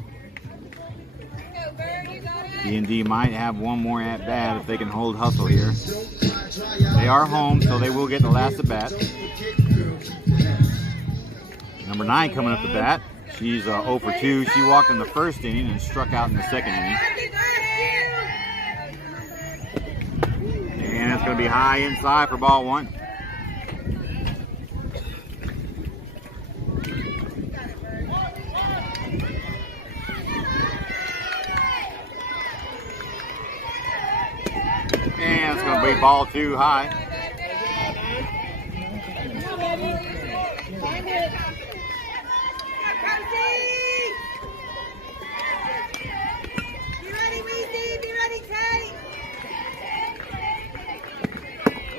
DnD might have one more at bat if they can hold Hustle here. They are home, so they will get the last at bat. Number 9 coming up to bat. She's 0 for 2. She walked in the first inning and struck out in the second inning. And it's going to be high inside for ball 1. And it's going to be ball 2 high.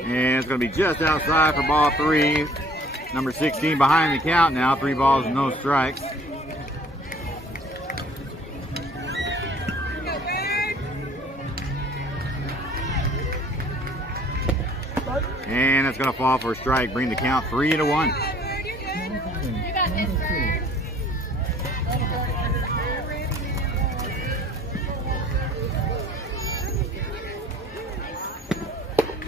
And it's going to be just outside for ball 3. Number 16 behind the count now. 3 balls and no strikes. And it's going to fall for a strike. Bring the count 3-1. You got this, Bird.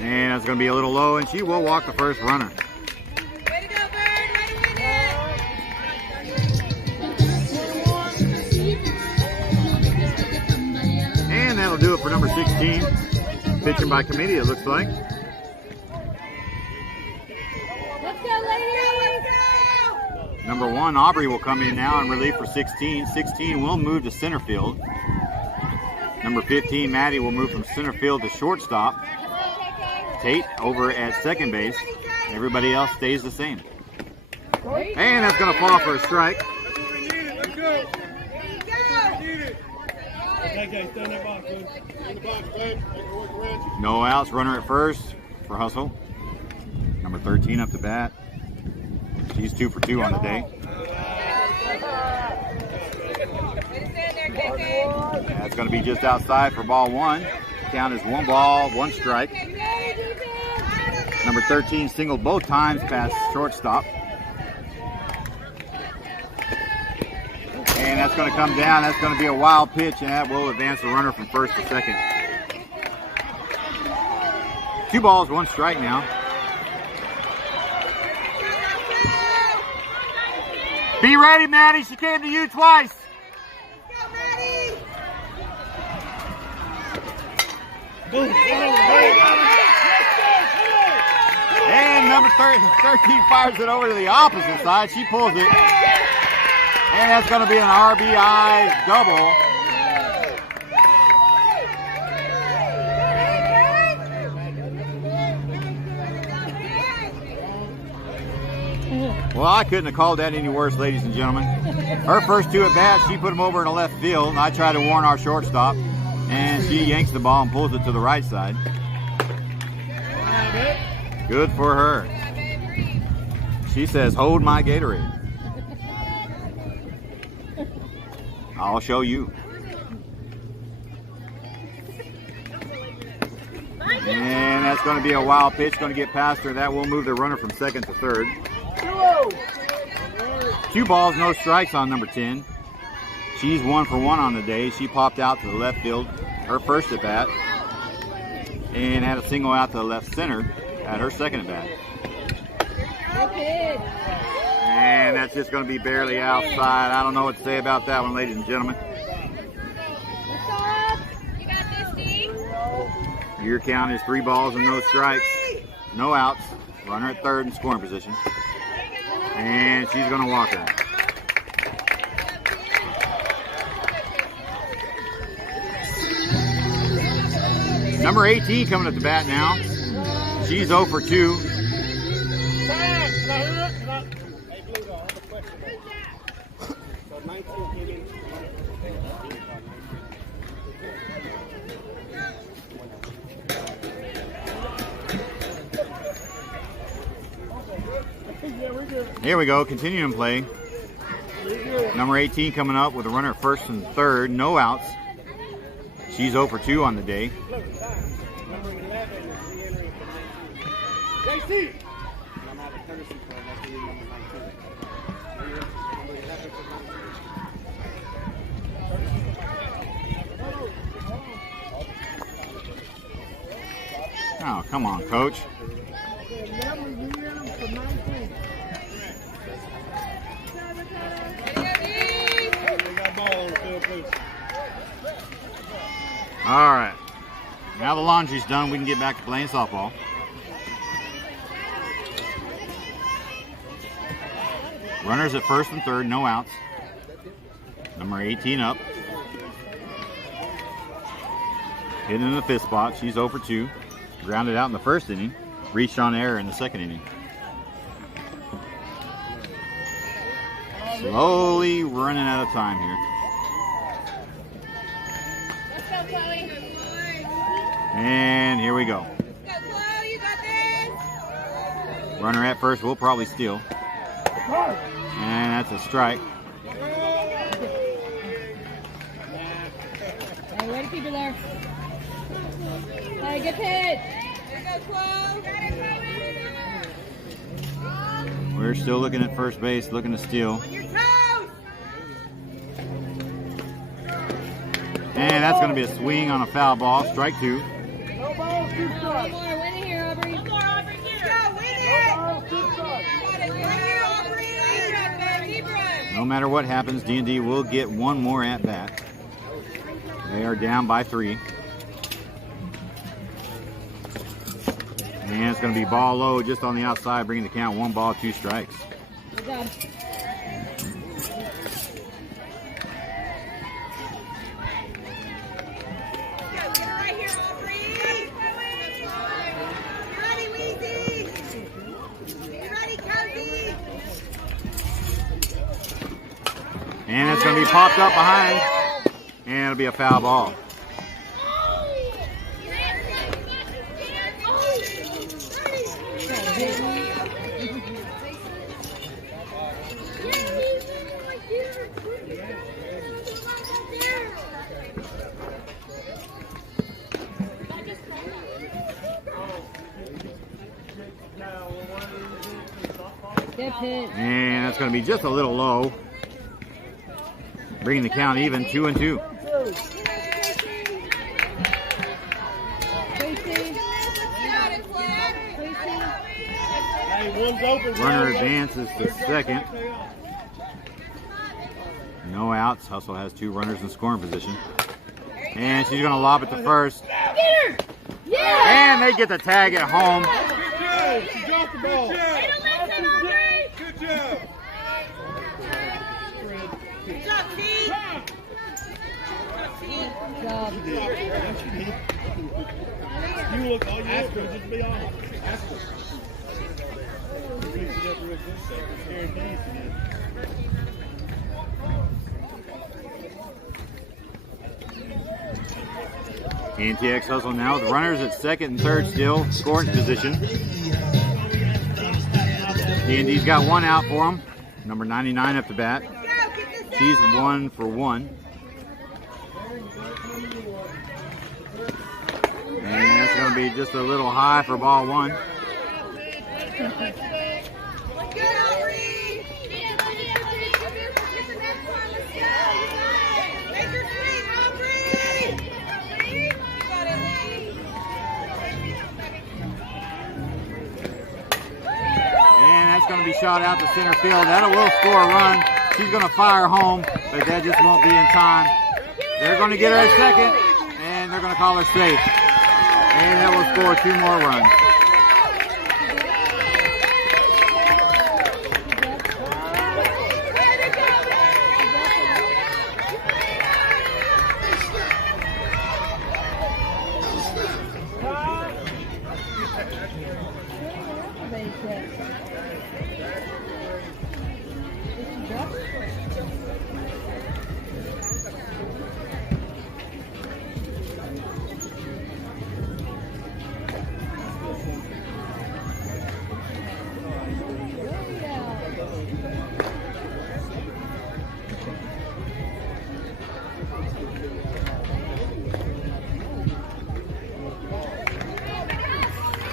And it's going to be a little low, and she will walk the first runner. Way to go, Bird. Way to win it. And that'll do it for number 16. Pitching by committee, it looks like. Let's go, ladies. Number 1, Aubrey will come in now and relief for 16. 16 will move to center field. Number 15, Maddie, will move from center field to shortstop. Tate over at second base. Everybody else stays the same. And that's going to fall for a strike. No outs, runner at first for Hustle. Number 13 up to bat. She's 2 for 2 on the day. That's going to be just outside for ball 1. Count is 1 ball, 1 strike. Number 13 singled both times past shortstop. And that's going to come down. That's going to be a wild pitch, and that will advance the runner from first to second. 2 balls, 1 strike now. Be ready, Maddie. She came to you twice. And number 13 fires it over to the opposite side. She pulls it. And that's going to be an RBI double. Well, I couldn't have called that any worse, ladies and gentlemen. Her first 2 at bats, she put them over in the left field, and I tried to warn our shortstop, and she yanks the ball and pulls it to the right side. Good for her. She says, "Hold my Gatorade." I'll show you. And that's going to be a wild pitch, going to get past her. That will move the runner from second to third. 2 balls, no strikes on number 10. She's 1 for 1 on the day. She popped out to the left field, her first at bat, and had a single out to the left center at her second at bat. And that's just going to be barely outside. I don't know what to say about that one, ladies and gentlemen. You got this, Steve. Your count is 3 balls and no strikes. No outs. Runner at third in scoring position. And she's going to walk her. Number 18 coming at the bat now. She's 0 for 2. Here we go, continuing play. Number 18 coming up with a runner at first and third, no outs. She's 0 for 2 on the day. Oh, come on, coach. All right. Now the laundry's done, we can get back to playing softball. Runners at first and third, no outs. Number 18 up. Hitting in the fifth spot. She's 0 for 2. Grounded out in the first inning. Reached on error in the second inning. Slowly running out of time here. Let's go, Chloe. And here we go. Go, Chloe, you got this. Runner at first will probably steal. And that's a strike. Hey, way to keep it there. Hey, good hit. There you go, Chloe. Got it, Chloe. We're still looking at first base, looking to steal. On your toes. And that's going to be a swing on a foul ball. Strike 2. No balls, 2 One strikes. more, win it here, Aubrey. One more, Aubrey, here. Go, win No it. balls, 2 strikes. Got it. Right here, Aubrey. Deep run, baby. Deep run. No matter what happens, DnD will get one more at bat. They are down by 3. And it's going to be ball low just on the outside, bringing the count 1 ball, 2 strikes. Good job. Go, get her right here, Aubrey. You ready, Weezy? You ready, Cozy? And it's going to be popped up behind. And it'll be a foul ball. Good hit. And that's going to be just a little low. Bringing the count even, 2-2. Tracy. Hey, one's open. Runner advances to second. No outs. Hustle has 2 runners in scoring position. And she's going to lob it to first. Yeah! And they get the tag at home. Good job. She dropped the ball. Good job. Good job. Good job, T. Good job. You look all you have to just be honest. Ask her. Fix it up real good. Guarantees again. NTX Hustle now with runners at second and third still, scoring position. DnD's got 1 out for him. Number 99 up to bat. Go, get this She's out. 1 for 1. And that's going to be just a little high for ball 1. Good, Aubrey. Make her swing, Aubrey. You got it, Lee. And that's going to be shot out to center field. That will score a run. She's going to fire home, but that just won't be in time. They're going to get her at second, and they're going to call her safe. And that will score 2 more runs.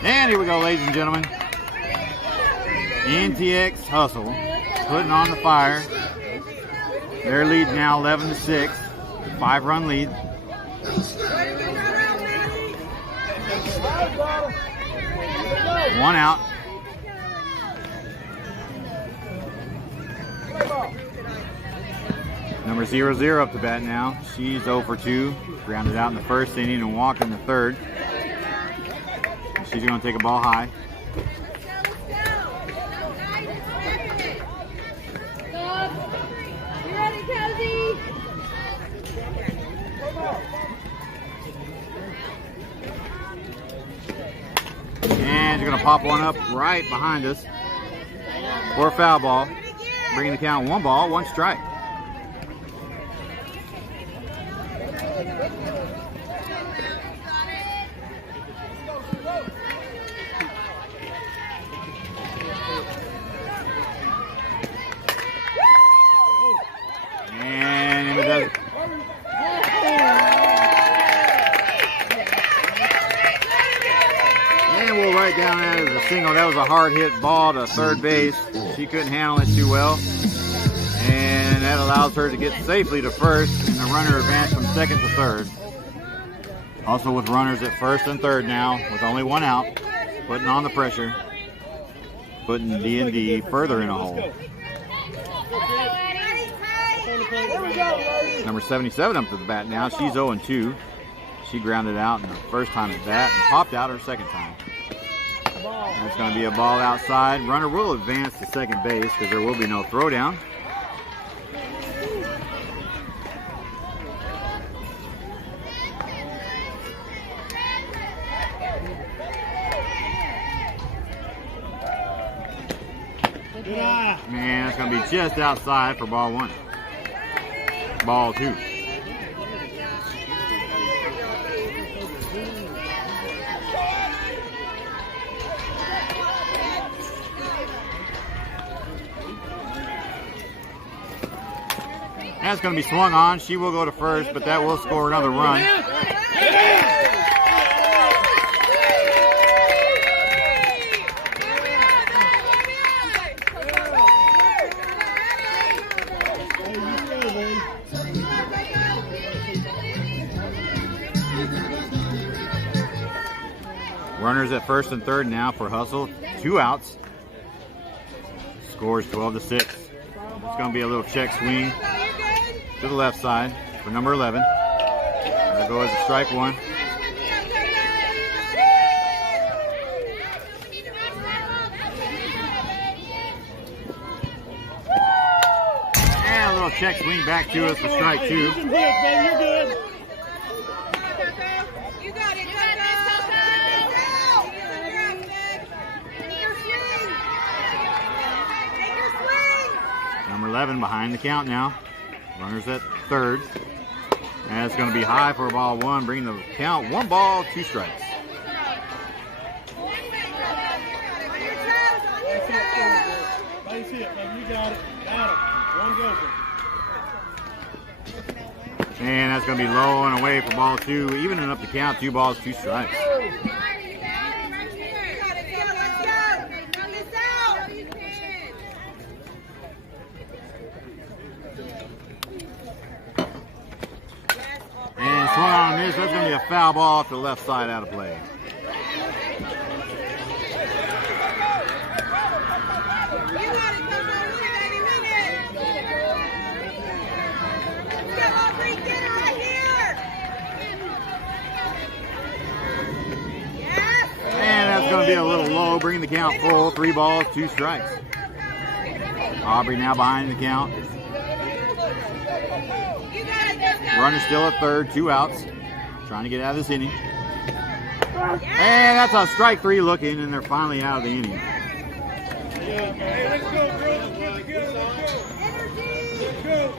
And here we go, ladies and gentlemen. NTX Hustle putting on the fire. Their lead now 11-6, 5-run lead. Way to go, Maddie. One out. Number 00 up to bat now. She's 0 for 2. Grounded out in the first inning and walked in the third. She's going to take a ball high. And she's going to pop one up right behind us for a foul ball. Bringing the count 1 ball, 1 strike. And it does it. And we'll write down that as a single. That was a hard hit ball to third base. She couldn't handle it too well. And that allows her to get safely to first, and the runner advanced from second to third. Also with runners at first and third now, with only 1 out, putting on the pressure, putting DnD further in a hole. Number 77 up to the bat now. She's 0 and 2. She grounded out in the first time at bat and popped out her second time. That's going to be a ball outside. Runner will advance to second base because there will be no throwdown. Man, that's going to be just outside for ball 1. Ball 2. That's going to be swung on. She will go to first, but that will score another run. Runners at first and third now for Hustle. 2 outs. Scores 12-6. It's going to be a little check swing to the left side for number 11. That'll go as a strike 1. And a little check swing back to us for strike 2. You got it, Number 11 behind the count now. Runners at third. And it's going to be high for ball 1, bringing the count 1 ball, 2 strikes. Base hit, baby. You got it. Got it. 1 goes. And that's going to be low and away for ball 2, evening up the count, 2 balls, 2 strikes. And swung on a miss. That's going to be a foul ball off the left side out of play. And that's going to be a little low, bringing the count full. 3 balls, 2 strikes. Aubrey now behind the count. Runner still at third, 2 outs. Trying to get out of this inning. And that's a strike 3 looking, and they're finally out of the inning. Hey, let's go, girls. Let's go. Let's go.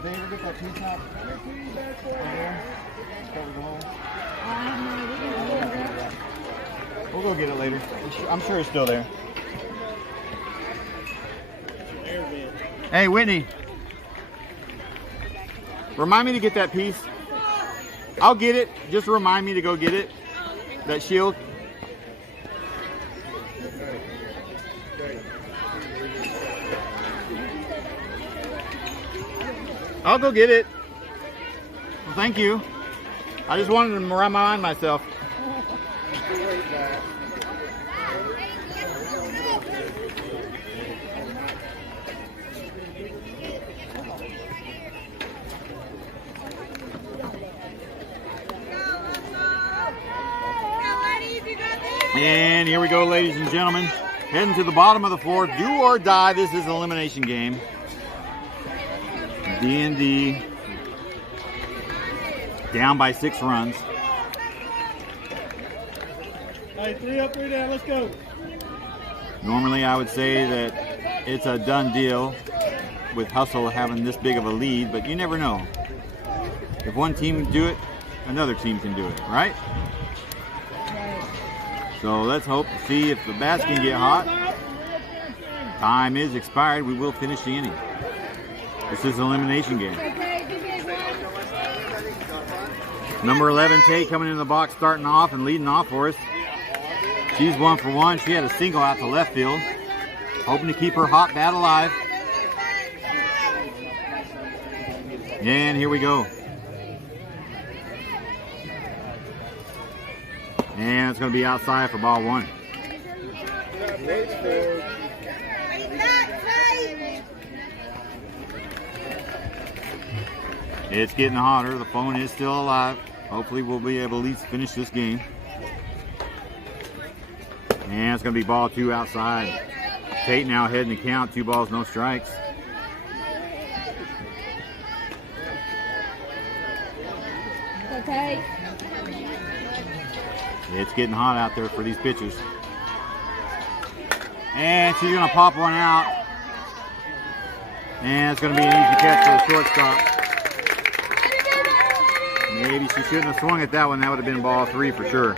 Did they ever get that piece out? Cover the hole. We'll go get it later. I'm sure it's still there. Hey, Whitney. Remind me to get that piece. I'll get it. Just remind me to go get it. That shield. I'll go get it. Well, thank you. I just wanted to remind myself. And here we go, ladies and gentlemen. Heading to the bottom of the floor. Do or die. This is an elimination game. DnD down by 6 runs. Hey, 3 up, 3 down. Let's go. Normally, I would say that it's a done deal with Hustle having this big of a lead, but you never know. If one team can do it, another team can do it, right? So let's hope to see if the bats can get hot. Time is expired. We will finish the inning. This is an elimination game. Number 11, Tate, coming in the box, starting off and leading off for us. She's 1 for 1. She had a single out to left field. Hoping to keep her hot bat alive. And here we go. And it's going to be outside for ball 1. It's getting hotter. The phone is still alive. Hopefully we'll be able to at least finish this game. And it's going to be ball 2 outside. Tate now heading the count. 2 balls, no strikes. Okay. It's getting hot out there for these pitchers. And she's going to pop one out. And it's going to be an easy catch for the shortstop. Maybe she shouldn't have swung at that one. That would have been ball 3 for sure.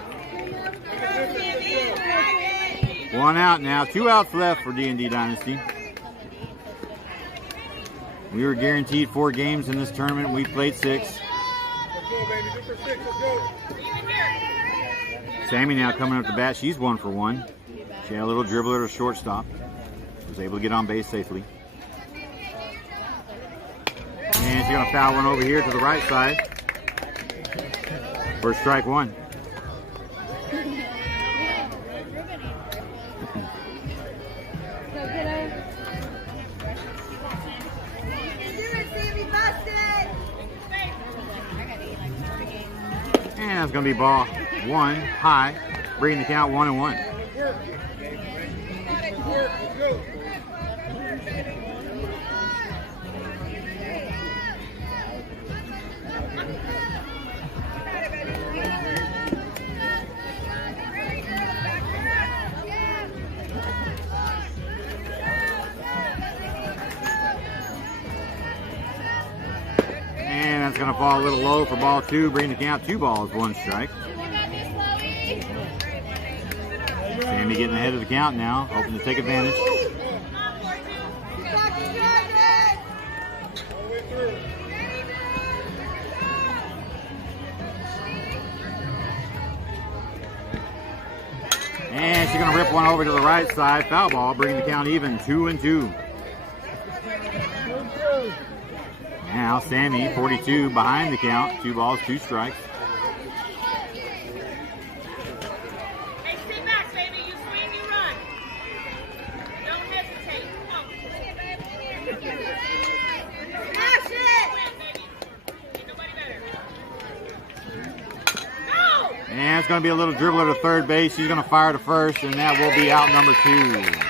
1 out now. 2 outs left for DnD Dynasty. We were guaranteed 4 games in this tournament. We played 6. Sammy now coming up to bat. She's 1 for 1. She had a little dribbler to shortstop. Was able to get on base safely. And she's going to foul one over here to the right side for strike 1. And it's going to be ball 1 high, bringing the count 1-1. And that's going to fall a little low for ball 2, bringing the count 2 balls, 1 strike. Sammy getting ahead of the count now, hoping to take advantage. And she's going to rip one over to the right side. Foul ball, bringing the count even, 2-2. Now Sammy, 42, behind the count. 2 balls, 2 strikes. Hey, sit back, baby. You swing, you run. Don't hesitate. Come on. Smash it! Win, baby. Ain't nobody better. Go! And it's going to be a little dribbler to third base. She's going to fire to first, and that will be out number 2.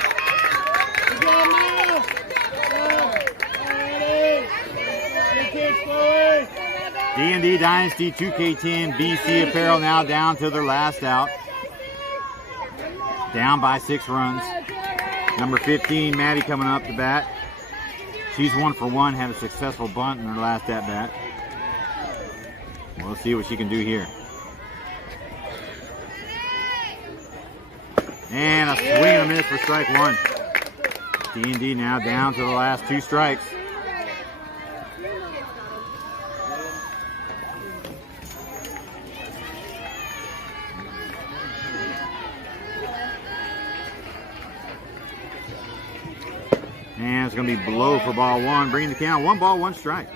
DnD Dynasty 2K10 BCApparel now down to their last out. Down by 6 runs. Number 15, Maddie, coming up to bat. She's 1 for 1, had a successful bunt in her last at-bat. We'll see what she can do here. And a swing and a miss for strike 1. DnD now down to the last 2 strikes. And it's going to be below for ball 1, bringing the count 1 ball, 1 strike.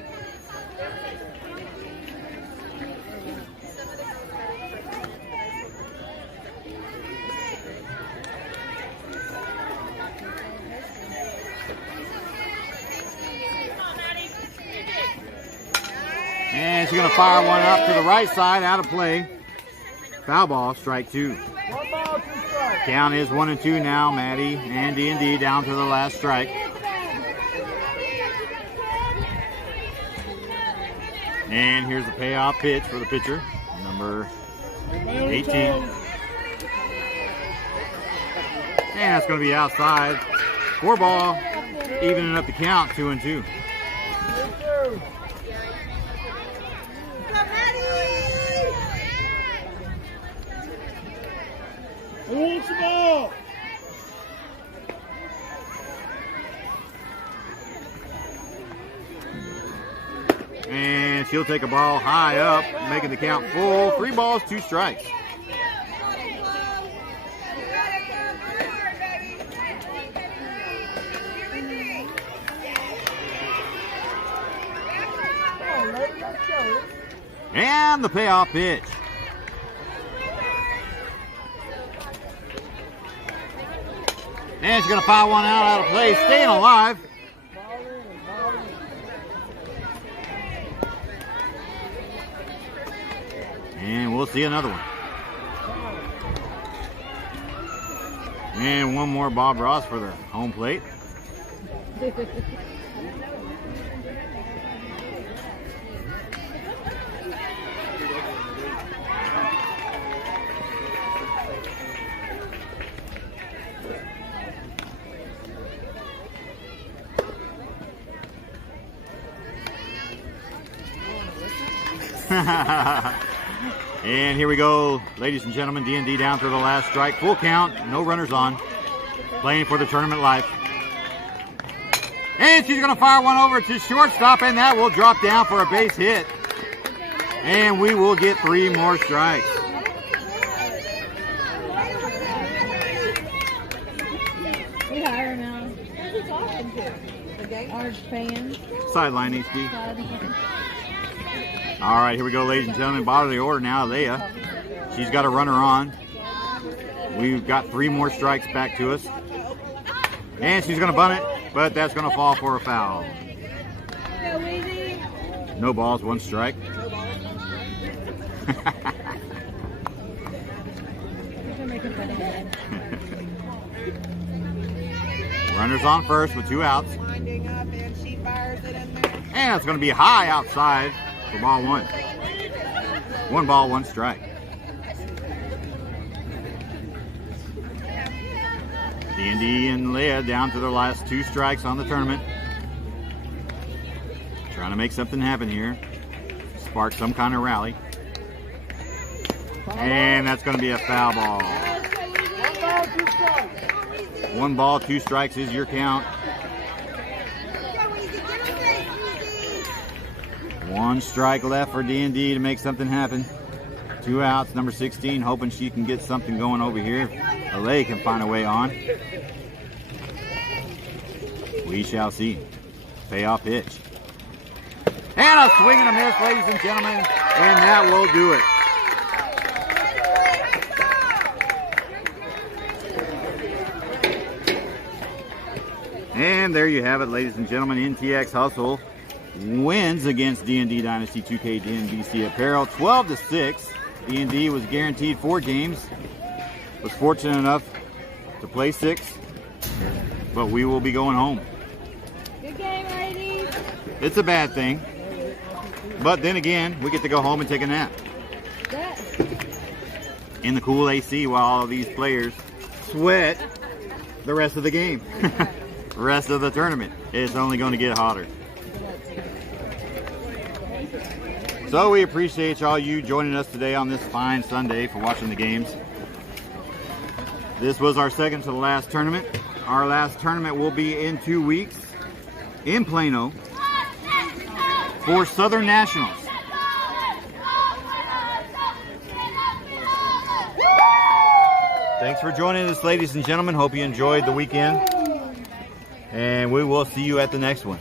And she's going to fire one up to the right side, out of play. Foul ball, strike 2. Count is 1 and 2 now. Maddie and DnD down to the last strike. And here's the payoff pitch for the pitcher, number 18. And that's going to be outside. 4 ball, evening up the count, 2 and 2. Who wants the ball? And she'll take a ball high up, making the count full. 3 balls, 2 strikes. And the payoff pitch. And she's going to fire one out of play, staying alive. And we'll see another one. And one more Bob Ross for the home plate. And here we go, ladies and gentlemen. DnD down to the last strike. Full count, no runners on. Playing for the tournament life. And she's going to fire one over to shortstop, and that will drop down for a base hit. And we will get 3 more strikes. We hire now. Who's he talking to? Our fans. Sideline HD. All right, here we go, ladies and gentlemen. Bottom of the order now, Leia. She's got a runner on. We've got 3 more strikes back to us. And she's going to bunt it, but that's going to fall for a foul. No balls, 1 strike. Runners on first with 2 outs. And it's going to be high outside for ball 1. 1 ball, 1 strike. DnD and Leia down to their last 2 strikes on the tournament. Trying to make something happen here. Spark some kind of rally. And that's going to be a foul ball. 1 ball, 2 strikes is your count. 1 strike left for DnD to make something happen. 2 outs, number 16, hoping she can get something going over here. LA can find a way on. We shall see. Payoff pitch. And a swing and a miss, ladies and gentlemen. And that will do it. And there you have it, ladies and gentlemen. NTX Hustle wins against DnD Dynasty 2K and BCApparel 12-6. DnD was guaranteed 4 games. Was fortunate enough to play 6, but we will be going home. Good game, ladies. It's a bad thing, but then again, we get to go home and take a nap in the cool AC while all of these players sweat the rest of the game. rest of the tournament. It's only going to get hotter. So we appreciate all you joining us today on this fine Sunday for watching the games. This was our second to the last tournament. Our last tournament will be in 2 weeks in Plano for Southern Nationals. Thanks for joining us, ladies and gentlemen. Hope you enjoyed the weekend. And we will see you at the next one.